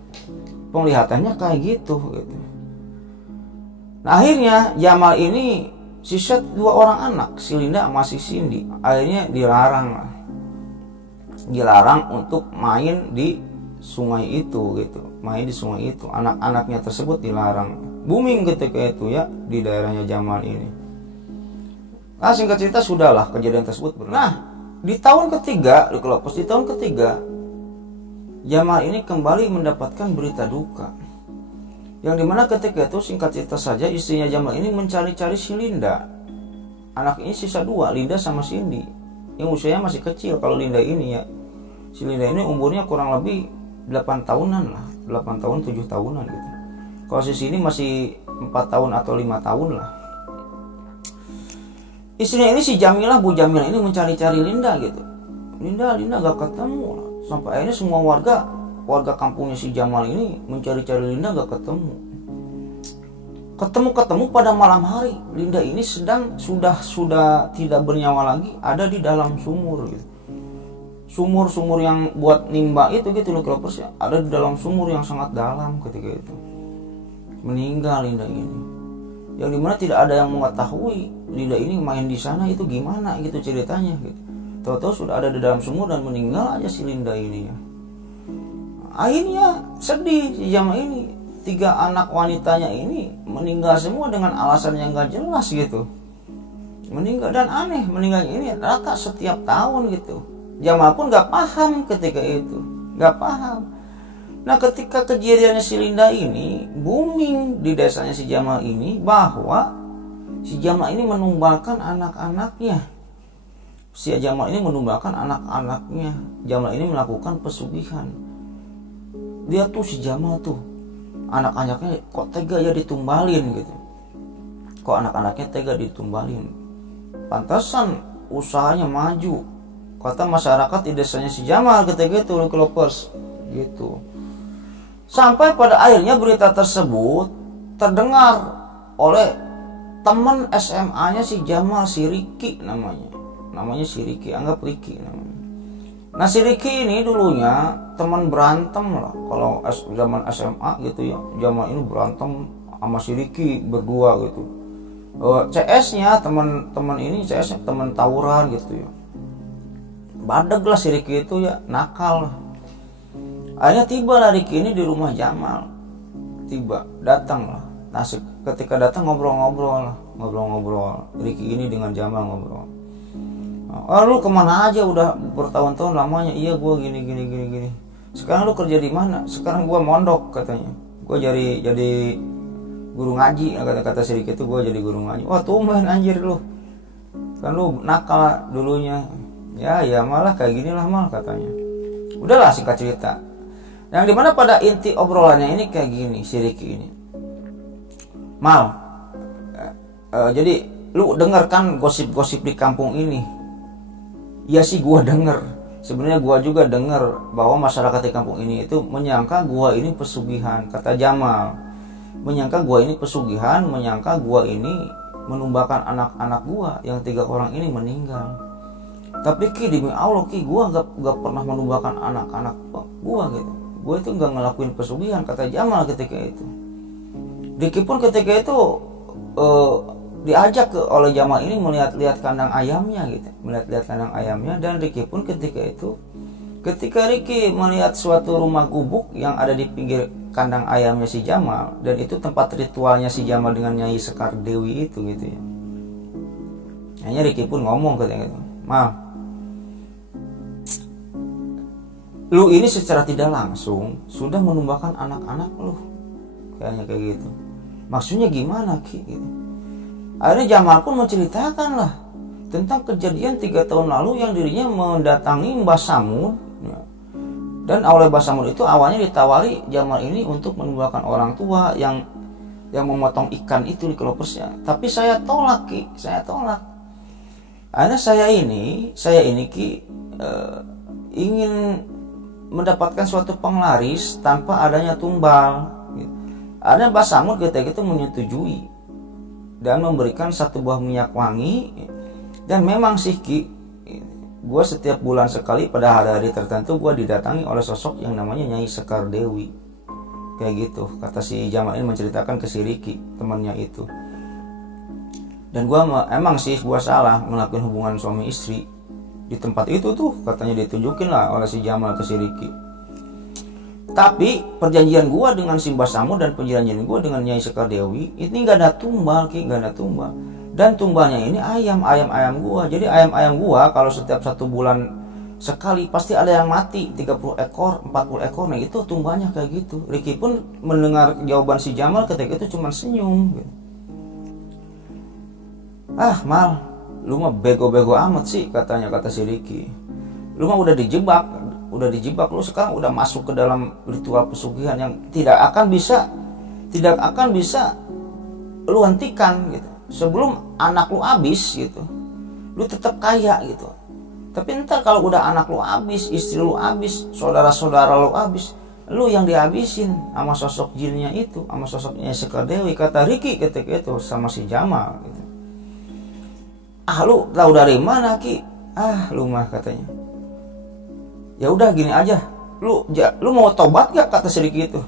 penglihatannya kayak gitu. Nah akhirnya Jamal ini sisa 2 orang anak, si Linda sama si Cindy, akhirnya dilarang untuk main di sungai itu gitu, anak-anaknya tersebut dilarang. Booming ketika itu ya di daerahnya Jamal ini. Nah singkat cerita sudahlah kejadian tersebut berlalu. Nah di tahun ketiga Jamal ini kembali mendapatkan berita duka, yang dimana ketika itu singkat cerita saja istrinya Jamal ini mencari-cari si Linda. Anak ini sisa 2, Linda sama Cindy, yang usianya masih kecil. Kalau Linda ini ya, si Linda ini umurnya kurang lebih 8 tahunan lah, 8 tahun 7 tahunan gitu. Kalau si Cindy masih 4 tahun atau 5 tahun lah. Istrinya ini si Jamilah, Bu Jamilah ini mencari-cari Linda gitu, Linda gak ketemu lah. Sampai akhirnya semua warga kampungnya si Jamal ini mencari-cari Linda gak ketemu pada malam hari. Linda ini sudah tidak bernyawa lagi, ada di dalam sumur gitu. Sumur yang buat nimba itu gitu loh, Kropers ya, ada di dalam sumur yang sangat dalam ketika itu. Meninggal Linda ini, yang dimana tidak ada yang mengetahui Linda ini main di sana itu gimana gitu ceritanya gitu. Tahu-tahu sudah ada di dalam sumur dan meninggal aja si Linda ini ya. Akhirnya sedih si Jamal ini, 3 anak wanitanya ini meninggal semua dengan alasan yang gak jelas gitu. Meninggal, dan aneh, meninggal ini rata setiap tahun gitu. Jamal pun gak paham ketika itu, gak paham. Nah ketika kejadiannya si Linda ini booming di desanya si Jamal ini, bahwa si Jamal ini menumbalkan anak-anaknya. Jamal ini melakukan pesugihan. Dia tuh si Jamal tuh, anak-anaknya kok tega ya ditumbalin gitu. Pantasan usahanya maju, kata masyarakat di desanya si Jamal ketika itu, Kropers gitu. Sampai pada akhirnya berita tersebut terdengar oleh teman SMA-nya si Jamal, si Ricky namanya si Ricky, anggap Ricky namanya. Nah si Ricky ini dulunya teman berantem lah, kalau zaman SMA gitu ya, Jamal ini berantem sama si Ricky berdua gitu. CS-nya teman tawuran gitu ya. Badeg lah si Ricky itu ya, nakal lah. Akhirnya tiba lah Ricky ini di rumah Jamal. Datang lah. Nah ketika datang ngobrol-ngobrol. Ricky ini dengan Jamal ngobrol. Oh lu kemana aja udah bertahun-tahun lamanya? Iya gue gini. Sekarang lu kerja di mana? Sekarang gue mondok katanya. Gue jadi guru ngaji. Kata si Ricky itu gue jadi guru ngaji. Wah tumben anjir lu. Kan lu nakal dulunya. Ya malah kayak gini lah mal katanya. Udahlah singkat cerita. Yang dimana pada inti obrolannya ini kayak gini si Ricky ini. Mal, jadi lu denger kan gosip-gosip di kampung ini? Ya sih gua denger. Sebenarnya gua juga denger bahwa masyarakat di kampung ini itu menyangka gua ini pesugihan, kata Jamal. Menyangka gua ini pesugihan, menyangka gua ini menumbakan anak-anak gua yang 3 orang ini meninggal. Tapi Ki, demi Allah Ki, gua gak pernah menumbakan anak-anak gua gitu. Gua itu gak ngelakuin pesugihan, kata Jamal ketika itu. Ricky pun ketika itu diajak oleh Jamal ini melihat kandang ayamnya gitu, dan Ricky pun ketika itu Ketika Ricky melihat suatu rumah gubuk yang ada di pinggir kandang ayamnya si Jamal, dan itu tempat ritualnya si Jamal dengan Nyai Sekar Dewi itu gitu ya. Hanya Ricky pun ngomong katanya gitu, Mal, lu ini secara tidak langsung sudah menumbuhkan anak-anak lu, kayaknya kayak gitu. Maksudnya gimana Ki? Gitu. Akhirnya Jamal pun menceritakan lah tentang kejadian 3 tahun lalu yang dirinya mendatangi Mbah Samud ya. Dan oleh Mbah Samud itu awalnya ditawari Jamal ini untuk menumbuhkan orang tua yang memotong ikan itu di Kelopersnya. Tapi saya tolak Ki, saya tolak. Akhirnya saya ini Ki ingin mendapatkan suatu penglaris tanpa adanya tumbal. Akhirnya Mbah Samud ketika itu menyetujui dan memberikan 1 buah minyak wangi. Dan memang sih Ki, gue setiap bulan sekali pada hari-hari tertentu gue didatangi oleh sosok yang namanya Nyai Sekar Dewi. Kayak gitu, kata si Jamal ini menceritakan ke si Ricky, temannya itu. Dan gue emang sih gue salah melakukan hubungan suami istri di tempat itu tuh, katanya ditunjukin lah oleh si Jamal ke si Ricky. Tapi perjanjian gue dengan si Mbah Samud dan perjanjian gue dengan Nyai Sekar Dewi ini gak ada tumbal Ki, gak ada tumbal. Dan tumbalnya ini ayam gua. Jadi ayam gua kalau setiap 1 bulan sekali pasti ada yang mati, 30 ekor, 40 ekor. Nah itu tumbalnya kayak gitu. Ricky pun mendengar jawaban si Jamal ketika itu cuma senyum gitu. Ah Mal, lu mah bego-bego amat sih, kata si Ricky. Lu mah udah dijebak, lu sekarang udah masuk ke dalam ritual pesugihan yang tidak akan bisa lu hentikan gitu. Sebelum anak lu habis gitu, lu tetap kaya gitu. Tapi ntar kalau udah anak lu habis, istri lu habis, saudara-saudara lu habis, lu yang dihabisin sama sosok jinnya itu, sama sosoknya Sekar Dewi, kata Ricky ketika itu sama si Jamal gitu. Ah lu tahu dari mana Ki? Ah lu mah, katanya. Ya udah gini aja, lu mau tobat gak, kata si Ricky itu.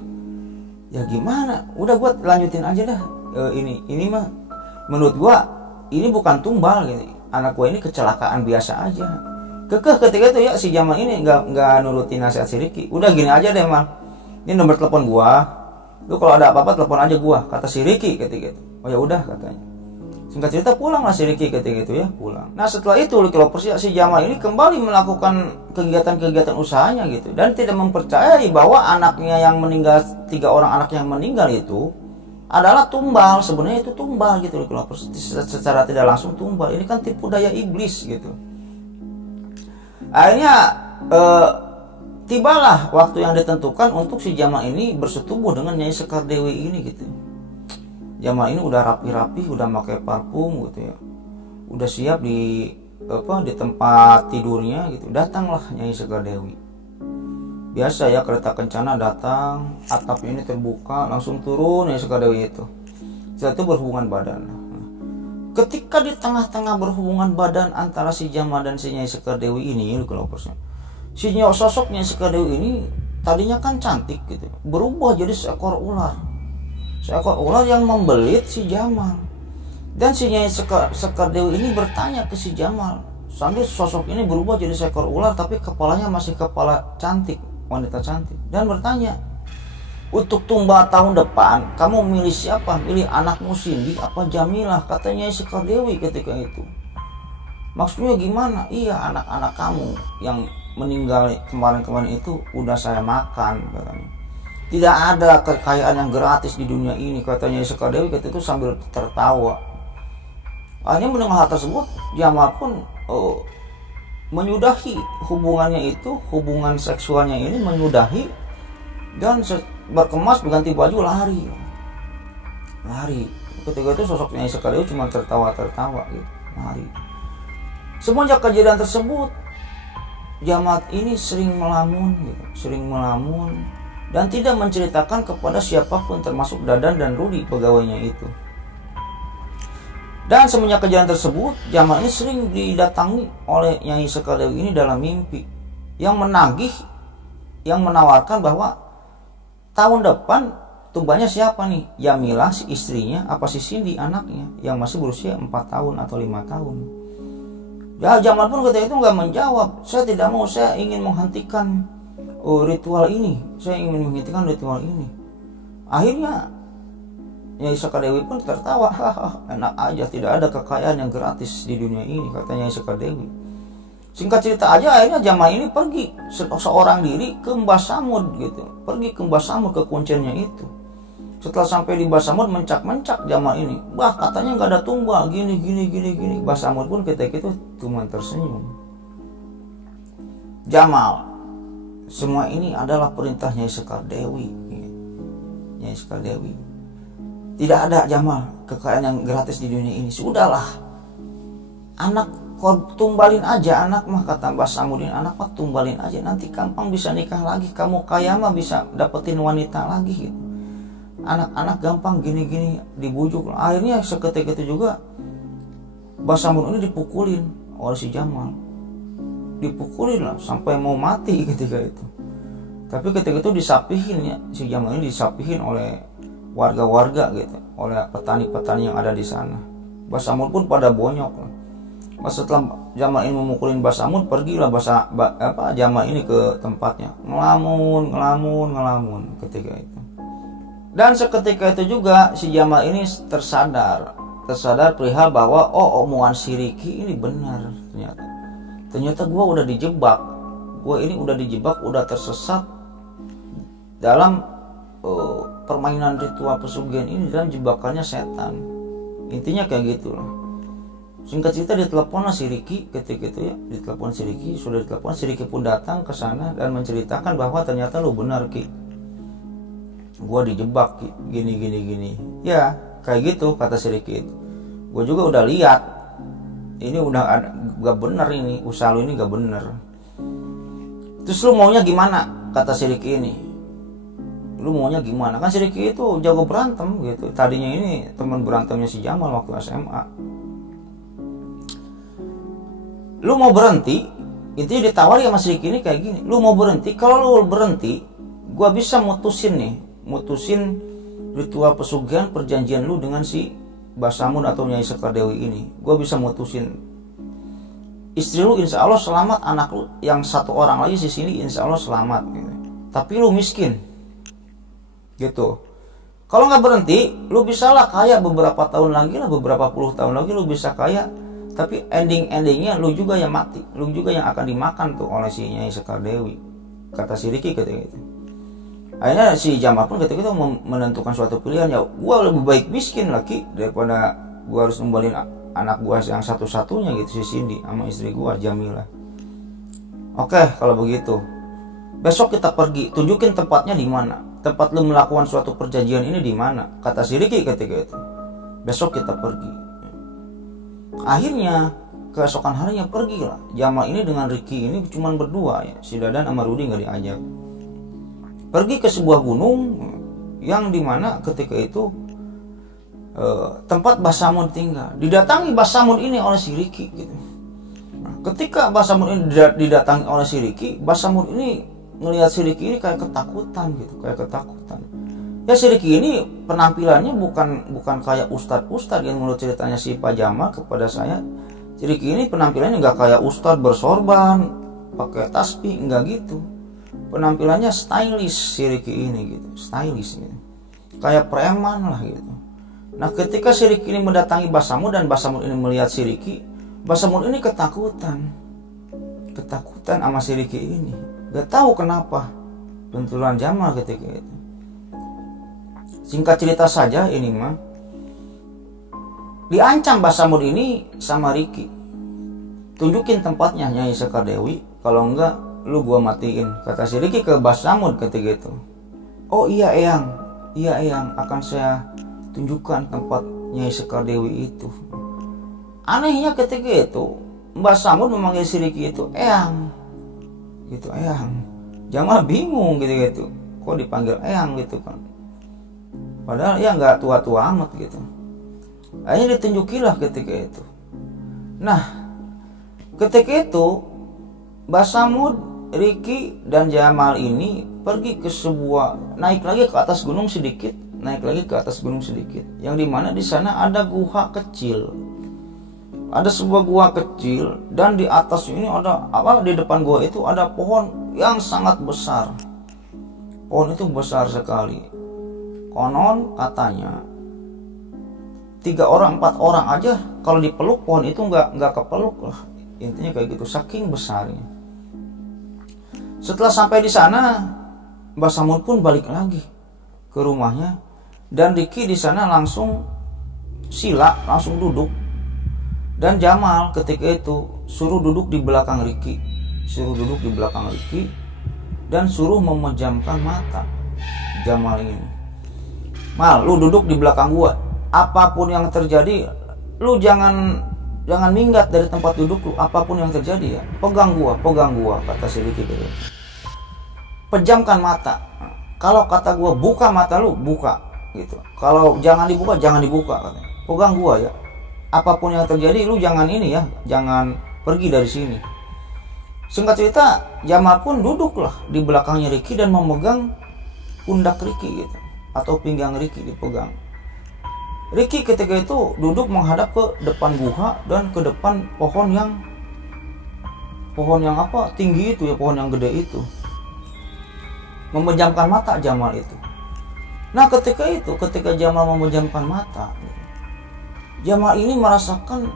Ya gimana? Udah gua lanjutin aja dah. Ini mah menurut gua ini bukan tumbal gitu. Anak gua ini kecelakaan biasa aja. Kekeh ketika itu ya si Jamal ini nggak nurutin nasihat si Ricky. Udah gini aja deh Mal, ini nomor telepon gua. Lu kalau ada apa-apa telepon aja gua, kata si Ricky ketika itu. Oh ya udah, katanya. Singkat cerita pulang lah si Ricky ketika itu ya, pulang. Nah setelah itu si Jamal ini kembali melakukan kegiatan-kegiatan usahanya gitu, dan tidak mempercayai bahwa anaknya yang meninggal, 3 orang anak yang meninggal itu adalah tumbal. Sebenarnya itu tumbal gitu loh, secara tidak langsung tumbal. Ini kan tipu daya iblis gitu. Akhirnya tibalah waktu yang ditentukan untuk si Jamal ini bersetubuh dengan Nyai Sekar Dewi ini gitu. Jamal ini udah rapi-rapi, udah pakai parfum gitu ya, udah siap di tempat tidurnya gitu. Datanglah Nyai Sekar Dewi. Biasa ya, kereta kencana datang, atapnya ini terbuka, langsung turun Nyai Sekar Dewi itu. Setelah itu berhubungan badan. Ketika di tengah-tengah berhubungan badan antara si Jamal dan si Nyai Sekar Dewi ini, si sosok Nyai Sekar Dewi ini tadinya kan cantik gitu, berubah jadi seekor ular. Seekor ular yang membelit si Jamal. Dan si Nyai Sekar Dewi ini bertanya ke si Jamal, sambil sosok ini berubah jadi seekor ular tapi kepalanya masih kepala cantik, wanita cantik, dan bertanya, untuk tumbal tahun depan kamu milih siapa? Milih anakmu Cindy apa Jamilah? Katanya Sekar Dewi ketika itu. Maksudnya gimana? Iya, anak-anak kamu yang meninggal kemarin-kemarin itu udah saya makan, katanya. Tidak ada kekayaan yang gratis di dunia ini, katanya Sekar Dewi ketika itu sambil tertawa. Akhirnya mendengar hal tersebut, Jamal pun menyudahi hubungannya itu, hubungan seksualnya ini menyudahi, dan berkemas berganti baju lari. Ketika itu sosoknya Sekar Dewi cuma tertawa-tertawa gitu, lari. Semenjak kejadian tersebut, Jamal ini sering melamun dan tidak menceritakan kepada siapapun termasuk Dadan dan Rudi pegawainya itu. Dan semenjak kejadian tersebut, Jamal ini sering didatangi oleh Nyai Sekar Dewi ini dalam mimpi, yang menagih, yang menawarkan bahwa tahun depan tumbalnya siapa nih? Jamilah si istrinya apa si Cindy anaknya yang masih berusia 4 tahun atau 5 tahun. Ya Jamal pun ketika itu nggak menjawab. Saya tidak mau, saya ingin menghentikan ritual ini. Saya ingin menghentikan ritual ini. Akhirnya Nyai Sekadewi pun tertawa. Enak aja, tidak ada kekayaan yang gratis di dunia ini, katanya Nyai Sekadewi. Singkat cerita aja, akhirnya Jamal ini pergi seorang diri ke Mbah Samud gitu. Pergi ke Mbah Samud, ke kuncinya itu. Setelah sampai di Mbah Samud, mencak-mencak Jamal ini. Bah, katanya nggak ada tumbal, gini. Mbah Samud pun ketika itu cuma tersenyum. Jamal, semua ini adalah perintah Nyai Sekadewi. Nyai Sekadewi. Tidak ada Jamal kekayaan yang gratis di dunia ini. Sudahlah, anak kau tumbalin aja anak mah, kata Mbah Samudin. Anak mah tumbalin aja, nanti gampang bisa nikah lagi. Kamu kaya mah bisa dapetin wanita lagi gitu. Anak-anak gampang gini dibujuk. Akhirnya seketika itu juga Mbah Samud ini dipukulin oleh si Jamal. Dipukulin lah sampai mau mati ketika itu. Tapi ketika itu disapihin ya, si Jamal ini disapihin oleh warga-warga gitu, oleh petani-petani yang ada di sana. Mbah Samud pun pada bonyok lah. Setelah Jamal ini memukulin Mbah Samud, pergilah Jamal ini ke tempatnya, ngelamun ketika itu. Dan seketika itu juga si Jamal ini tersadar perihal bahwa omongan si Riki ini benar. Ternyata gue udah dijebak. Udah tersesat dalam permainan ritual pesugihan ini, dalam jebakannya setan. Intinya kayak gitu loh. Singkat cerita diteleponlah si Riki ketika itu ya, sudah ditelepon, si Riki pun datang ke sana dan menceritakan bahwa ternyata lu benar Ki, gua dijebak Ki, gini. Ya kayak gitu kata si Riki itu. Gua juga udah lihat, ini udah gak bener, ini usaha lu ini gak bener. Terus lu maunya gimana, kata si Riki ini. Lu maunya gimana, kan si Riki itu jago berantem gitu. Tadinya ini teman berantemnya si Jamal waktu SMA. Lu mau berhenti, intinya ditawari sama si Riki ini kayak gini. Lu mau berhenti, kalau lu berhenti, gua bisa mutusin ritual pesugihan perjanjian lu dengan si Mbah Samud atau Nyai Sekadewi ini. Gua bisa mutusin. Istri lu insya Allah selamat, anak lu yang satu orang lagi di sini insya Allah selamat gitu. Tapi lu miskin gitu. Kalau nggak berhenti, lu bisa lah kaya beberapa tahun lagi lah, beberapa puluh tahun lagi lu bisa kaya. Tapi endingnya lu juga yang mati, lu juga yang akan dimakan tuh oleh si Nyai Sekadewi, kata si Riki ketika itu. Akhirnya si Jamal pun ketika itu menentukan suatu pilihan, ya gua lebih baik miskin lagi daripada gua harus membalin anak gua yang satu-satunya gitu, si Cindy sama istri gua Jamilah. Oke, kalau begitu besok kita pergi, tunjukin tempatnya di mana, tempat lu melakukan suatu perjanjian ini di mana, kata si Riki ketika itu. Besok kita pergi. Akhirnya keesokan harinya pergilah Jamal ini dengan Riki ini cuman berdua ya, si Dadan sama Rudi nggak diajak. Pergi ke sebuah gunung yang dimana ketika itu tempat Mbah Samud tinggal. Didatangi Mbah Samud ini oleh si Riki gitu. Nah, ketika Mbah Samud ini didatangi oleh si Riki, Mbah Samud ini ngelihat si Riki ini kayak ketakutan gitu, Ya si Riki ini penampilannya bukan kayak ustadz yang menurut ceritanya si Pak Jamal kepada saya. Si Riki ini penampilannya nggak kayak ustadz bersorban, pakai tasbih, nggak gitu. Penampilannya stylish si Riki ini gitu, stylish gitu. Kayak preman lah gitu. Nah ketika si Riki ini mendatangi Mbah Samud dan Mbah Samud ini melihat si Riki, Mbah Samud ini ketakutan sama si Riki ini. Gak tahu kenapa benturan Jamal ketika itu. Singkat cerita saja ini mah, diancam Mbah Samud ini sama Riki, tunjukin tempatnya Nyai Sekadewi, kalau enggak lu gua matiin, kata si Riki ke Mbah Samud ketika itu. Oh iya eyang, akan saya tunjukkan tempat Nyai Sekadewi itu. Anehnya ketika itu Mbah Samud memanggil si Riki itu eyang gitu, eyang. Jamal bingung gitu, kok dipanggil eyang gitu kan, padahal ya nggak tua-tua amat gitu. Akhirnya ditunjukilah ketika itu. Nah ketika itu Mbah Samud, Riki dan Jamal ini pergi ke naik lagi ke atas gunung sedikit, yang dimana di sana ada guha kecil. Ada sebuah gua kecil dan di atas ini ada di depan gua itu ada pohon yang sangat besar. Pohon itu besar sekali. Konon katanya 3 orang 4 orang aja kalau dipeluk pohon itu nggak kepeluk lah. Intinya kayak gitu, saking besarnya. Setelah sampai di sana, Mbah Samun pun balik lagi ke rumahnya dan Riki di sana langsung langsung duduk. Dan Jamal ketika itu suruh duduk di belakang Riki, dan suruh memejamkan mata. Jamal ini, Mal, lu duduk di belakang gua. Apapun yang terjadi, lu jangan minggat dari tempat duduk lu. Apapun yang terjadi ya, pegang gua, kata si Riki gitu. Pejamkan mata. Kalau kata gua buka mata lu, buka gitu. Kalau jangan dibuka, katanya. Pegang gua ya. Apapun yang terjadi, lu jangan jangan pergi dari sini. Singkat cerita, Jamal pun duduklah di belakangnya Riki dan memegang pundak Riki gitu, atau pinggang Riki dipegang. Riki ketika itu duduk menghadap ke depan gua dan ke depan pohon yang tinggi itu ya, pohon yang gede itu. Memejamkan mata Jamal itu. Nah ketika Jamal memejamkan mata, Jamal ini merasakan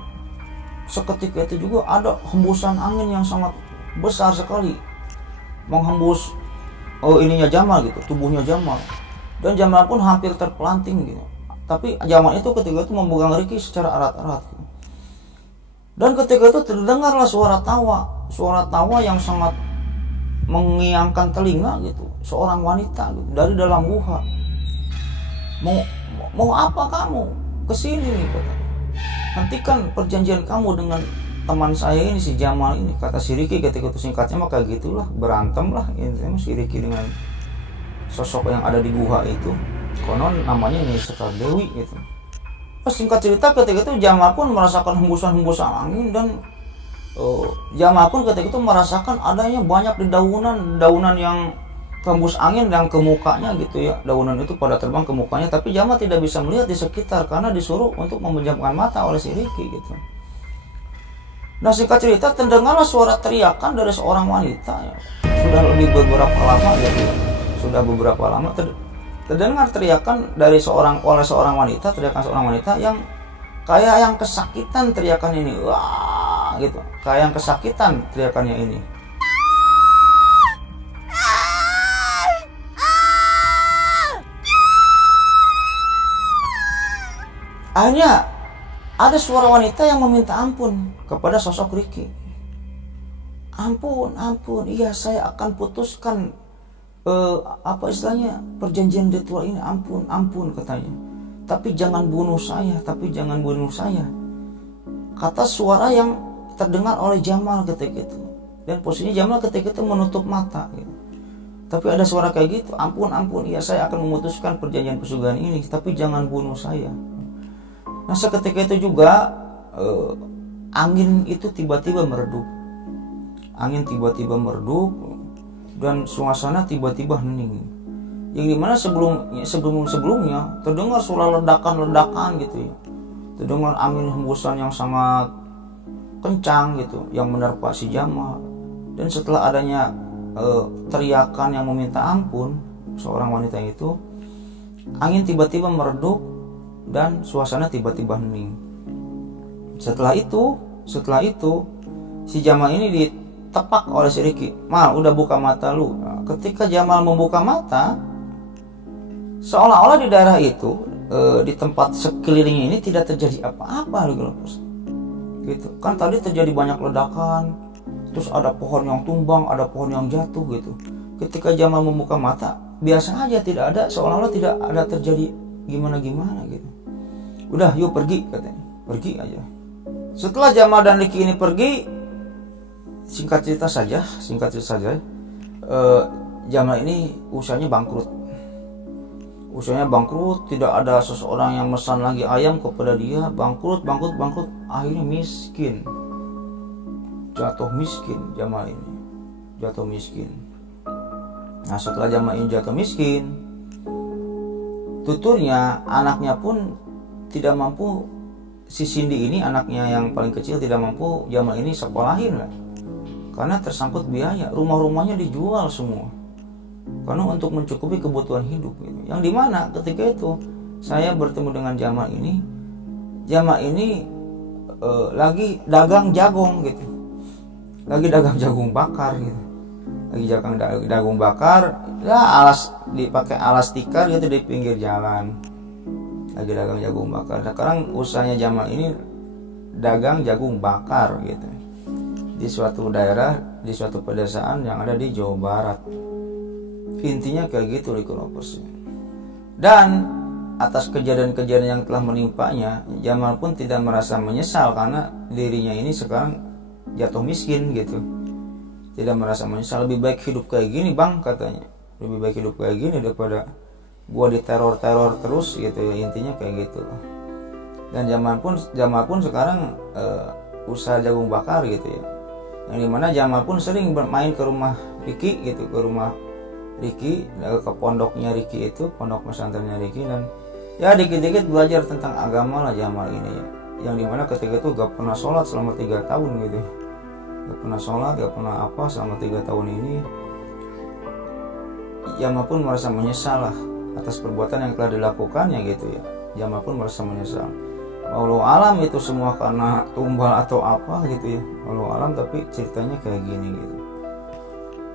seketika itu juga ada hembusan angin yang sangat besar sekali menghembus ininya Jamal gitu, tubuhnya Jamal. Dan Jamal pun hampir terpelanting gitu. Tapi Jamal itu ketika itu memegang Riki secara erat-erat gitu. Dan ketika itu terdengarlah suara tawa yang sangat mengiangkan telinga gitu, seorang wanita gitu, dari dalam gua. Mau apa kamu? Kesini nih, katanya. Hentikan perjanjian kamu dengan teman saya ini, si Jamal ini, kata si Riki ketika itu. Singkatnya mah kayak gitulah, berantem lah intinya si Riki dengan sosok yang ada di gua itu. Konon namanya Nyai Sekar Dewi gitu. Singkat cerita ketika itu Jamal pun merasakan hembusan angin dan Jamal pun ketika itu merasakan adanya banyak dedaunan yang tembus angin yang ke mukanya gitu ya. Daunan itu pada terbang ke mukanya, tapi Jamal tidak bisa melihat di sekitar karena disuruh untuk memejamkan mata oleh si Riki gitu. Nah singkat cerita terdengarlah suara teriakan dari seorang wanita ya. Sudah beberapa lama terdengar teriakan oleh seorang wanita, teriakan seorang wanita yang kayak yang kesakitan teriakan ini. Wah gitu, kayak yang kesakitan teriakannya ini. Akhirnya ada suara wanita yang meminta ampun kepada sosok Riki. Ampun, iya saya akan putuskan perjanjian ritual ini, ampun katanya. Tapi jangan bunuh saya. Kata suara yang terdengar oleh Jamal ketika itu. Dan posisinya Jamal ketika itu menutup mata gitu. Tapi ada suara kayak gitu, ampun, iya saya akan memutuskan perjanjian pesugihan ini, tapi jangan bunuh saya. Nah seketika itu juga angin itu tiba-tiba meredup. Dan suasana tiba-tiba hening. Yang dimana sebelumnya terdengar suara ledakan gitu ya. Terdengar angin hembusan yang sangat kencang gitu yang menerpa si Jamal. Dan setelah adanya teriakan yang meminta ampun seorang wanita itu, angin tiba-tiba meredup dan suasana tiba-tiba hening. Setelah itu si Jamal ini ditepak oleh si Riki. Mal, udah buka mata lu. Nah, ketika Jamal membuka mata, seolah-olah di daerah itu di tempat sekelilingnya ini tidak terjadi apa-apa gitu. Kan tadi terjadi banyak ledakan, terus ada pohon yang tumbang, ada pohon yang jatuh gitu. Ketika Jamal membuka mata, biasa aja, tidak ada, seolah-olah tidak ada terjadi gimana gitu. Udah yuk pergi katanya, pergi aja. Setelah Jamal dan Riki ini pergi, singkat cerita saja, Jamal ini usianya bangkrut, tidak ada seseorang yang mesan lagi ayam kepada dia, bangkrut, akhirnya miskin, jatuh miskin Jamal ini, jatuh miskin. Nah setelah Jamal ini jatuh miskin, tuturnya anaknya pun tidak mampu si Cindy ini, anaknya yang paling kecil, tidak mampu Jamal ini sekolahin lah, karena tersangkut biaya. Rumah-rumahnya dijual semua karena untuk mencukupi kebutuhan hidup gitu. Yang dimana ketika itu saya bertemu dengan Jamal ini lagi dagang jagung gitu, lagi dagang jagung bakar gitu, lagi jagung bakar ya, dipakai alas tikar gitu di pinggir jalan, lagi dagang jagung bakar. Sekarang usahanya Jamal ini dagang jagung bakar gitu di suatu daerah, di suatu pedesaan yang ada di Jawa Barat. Intinya kayak gitu Licklovers. Dan atas kejadian-kejadian yang telah menimpanya, Jamal pun tidak merasa menyesal karena dirinya ini sekarang jatuh miskin gitu. Tidak merasa menyesal, lebih baik hidup kayak gini bang katanya, lebih baik hidup kayak gini daripada gua diteror-teror terus gitu ya, intinya kayak gitu. Dan Jamal pun sekarang usaha jagung bakar gitu ya, yang dimana Jamal pun sering bermain ke rumah Ricky gitu, ke pondoknya Ricky itu, pondok pesantrennya Ricky, dan ya dikit-dikit belajar tentang agama lah Jamal ini ya. Yang dimana ketika itu gak pernah sholat selama 3 tahun gitu, gak pernah sholat, gak pernah apa selama 3 tahun ini. Jamal pun merasa menyesal lah atas perbuatan yang telah dilakukannya gitu ya. Jamal pun merasa menyesal. Wallahu alam itu semua karena tumbal atau apa gitu ya, wallahu alam, tapi ceritanya kayak gini gitu.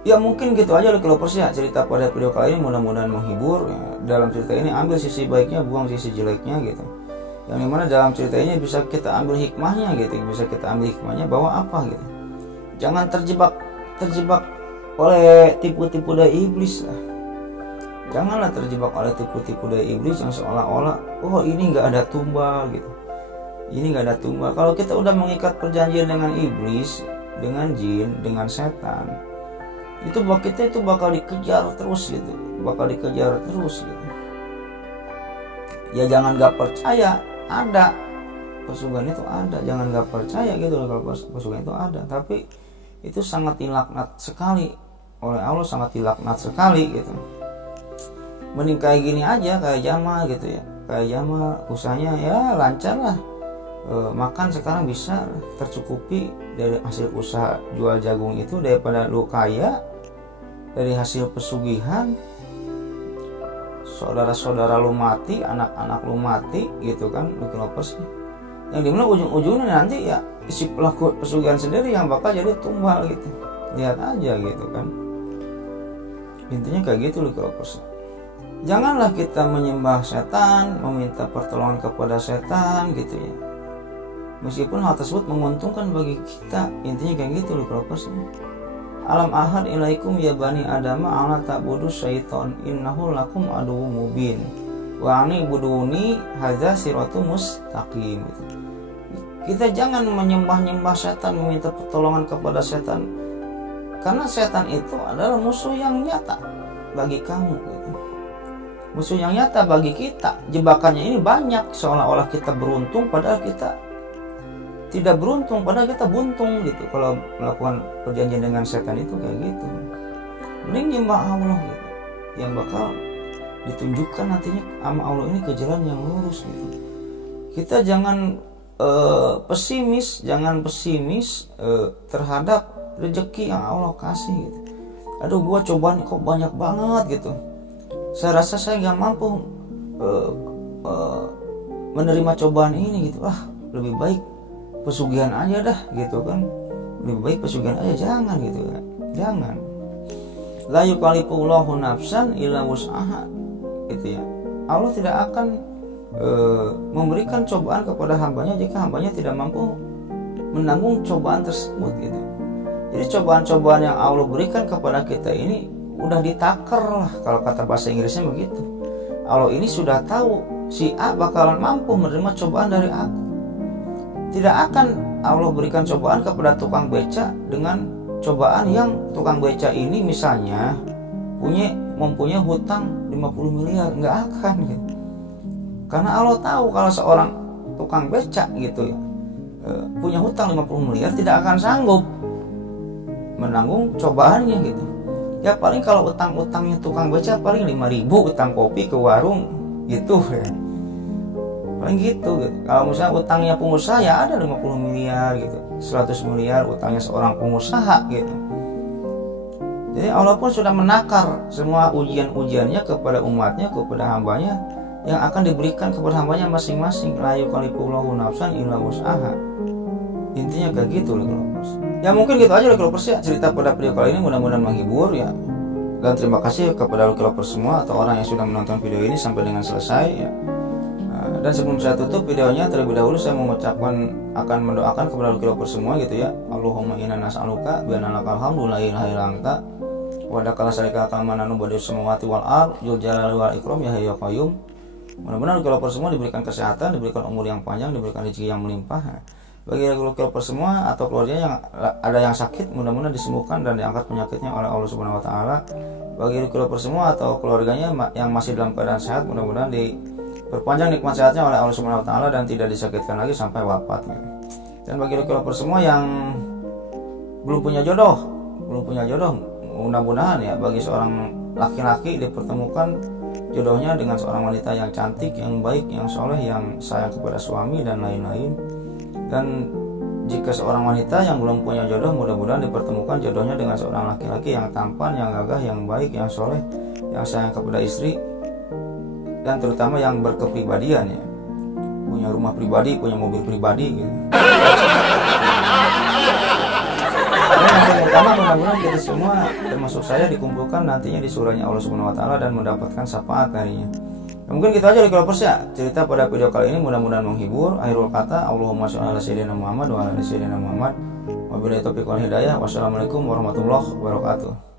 Ya mungkin gitu aja Licklovers ya, cerita pada video kali ini mudah-mudahan menghibur ya. Dalam cerita ini ambil sisi baiknya, buang sisi jeleknya gitu. Yang dimana dalam cerita ini bisa kita ambil hikmahnya gitu, bisa kita ambil hikmahnya bahwa apa gitu. Jangan terjebak oleh tipu-tipu dari iblis lah. Janganlah terjebak oleh tipu-tipu dari iblis yang seolah-olah oh ini nggak ada tumbal gitu, ini nggak ada tumbal. Kalau kita udah mengikat perjanjian dengan iblis, dengan jin, dengan setan, itu kita itu bakal dikejar terus gitu, ya jangan gak percaya ada pesugihan itu ada, jangan gak percaya gitu kalau pesugihan itu ada, tapi itu sangat dilaknat sekali oleh Allah, sangat dilaknat sekali gitu. Mending kayak gini aja, kayak Jamal gitu ya, kayak Jamal usahanya ya lancar lah, makan sekarang bisa tercukupi dari hasil usaha jual jagung itu, daripada lu kaya dari hasil pesugihan, saudara-saudara lu mati, anak-anak lu mati gitu kan Licklovers. Yang dimana ujung-ujungnya nanti ya si pelaku pesugihan sendiri yang bakal jadi tumbal gitu. Lihat aja gitu kan, intinya kayak gitu Licklovers. Janganlah kita menyembah setan, meminta pertolongan kepada setan gitu ya, meskipun hal tersebut menguntungkan bagi kita. Intinya kayak gitu Licklovers. Alam ahad ilaikum ya bani adama ala ta'budu syaiton innahu lakum aduwwum mubin wa ani buduni hadza siratum mustaqim. Kita jangan menyembah-nyembah setan, meminta pertolongan kepada setan, karena setan itu adalah musuh yang nyata bagi kamu gitu. Musuh yang nyata bagi kita. Jebakannya ini banyak, seolah-olah kita beruntung padahal kita tidak beruntung, padahal kita buntung gitu kalau melakukan perjanjian dengan setan itu kayak gitu. Mending nyembah Allah gitu, yang bakal ditunjukkan nantinya sama Allah ini ke jalan yang lurus gitu. Kita jangan pesimis terhadap rezeki yang Allah kasih gitu. Aduh, gua cobaan kok banyak banget gitu, saya rasa saya nggak mampu menerima cobaan ini gitu. Lebih baik pesugihan aja dah gitu kan, lebih baik pesugihan aja, jangan gitu kan, jangan. La yukallifullahu nafsan illa wus'aha gitu ya. Allah tidak akan memberikan cobaan kepada hambanya jika hambanya tidak mampu menanggung cobaan tersebut gitu. Jadi cobaan-cobaan yang Allah berikan kepada kita ini udah ditakar lah, kalau kata bahasa Inggrisnya begitu. Allah ini sudah tahu si A bakalan mampu menerima cobaan dari aku. Tidak akan Allah berikan cobaan kepada tukang beca dengan cobaan yang tukang beca ini misalnya mempunyai hutang 50 miliar, nggak akan gitu. Karena Allah tahu kalau seorang tukang beca gitu ya punya hutang 50 miliar tidak akan sanggup menanggung cobaannya gitu. Ya paling kalau utang-utangnya tukang beca paling 5.000 utang kopi ke warung gitu ya. paling gitu. Kalau misalnya utangnya pengusaha ya ada 50 miliar gitu, 100 miliar utangnya seorang pengusaha gitu. Jadi Allah pun sudah menakar semua ujian-ujiannya kepada umatnya, kepada hambanya, yang akan diberikan kepada hambanya masing-masing. La yukallifullahu nafsan illa wus'aha. Intinya kayak gitu loh Kelovers. Ya mungkin gitu aja loh Kelovers ya, cerita pada video kali ini mudah-mudahan menghibur ya. Dan terima kasih kepada Kelovers semua atau orang yang sudah menonton video ini sampai dengan selesai ya. Dan sebelum saya tutup videonya, terlebih dahulu saya akan mendoakan kepada Kelovers semua gitu ya. Allahumma inna nas'aluka bi anna lakal hamdu la ilaha illa anta wa dakala syarika kal mananu badius samawati wal ard dzul jalali wal ikram ya hayyu ya qayyum. Mudah-mudahan Kelovers semua diberikan kesehatan, diberikan umur yang panjang, diberikan rezeki yang melimpah. Bagi Kelovers semua atau keluarganya yang ada yang sakit, mudah-mudahan disembuhkan dan diangkat penyakitnya oleh Allah Subhanahu wa taala. Bagi Kelovers semua atau keluarganya yang masih dalam keadaan sehat, mudah-mudahan diperpanjang nikmat sehatnya oleh Allah Subhanahu wa taala dan tidak disakitkan lagi sampai wafat. Dan bagi Kelovers semua yang belum punya jodoh, mudah-mudahan ya bagi seorang laki-laki dipertemukan jodohnya dengan seorang wanita yang cantik, yang baik, yang soleh, yang sayang kepada suami dan lain-lain. Dan jika seorang wanita yang belum punya jodoh, mudah-mudahan dipertemukan jodohnya dengan seorang laki-laki yang tampan, yang gagah, yang baik, yang soleh, yang sayang kepada istri, dan terutama yang berkepribadian ya, punya rumah pribadi, punya mobil pribadi gitu. Dan yang utama mudah-mudahan kita semua termasuk saya dikumpulkan nantinya di surganya Allah Subhanahu wa taala dan mendapatkan syafaat darinya. Ya, mungkin kita aja di Kelovers ya cerita pada video kali ini, mudah-mudahan menghibur. Akhirul kata, Allahumma sholli ala sayyidina Muhammad wa ala ali sayyidina Muhammad. Wabillahi taufiq wal hidayah. Wassalamualaikum warahmatullahi wabarakatuh.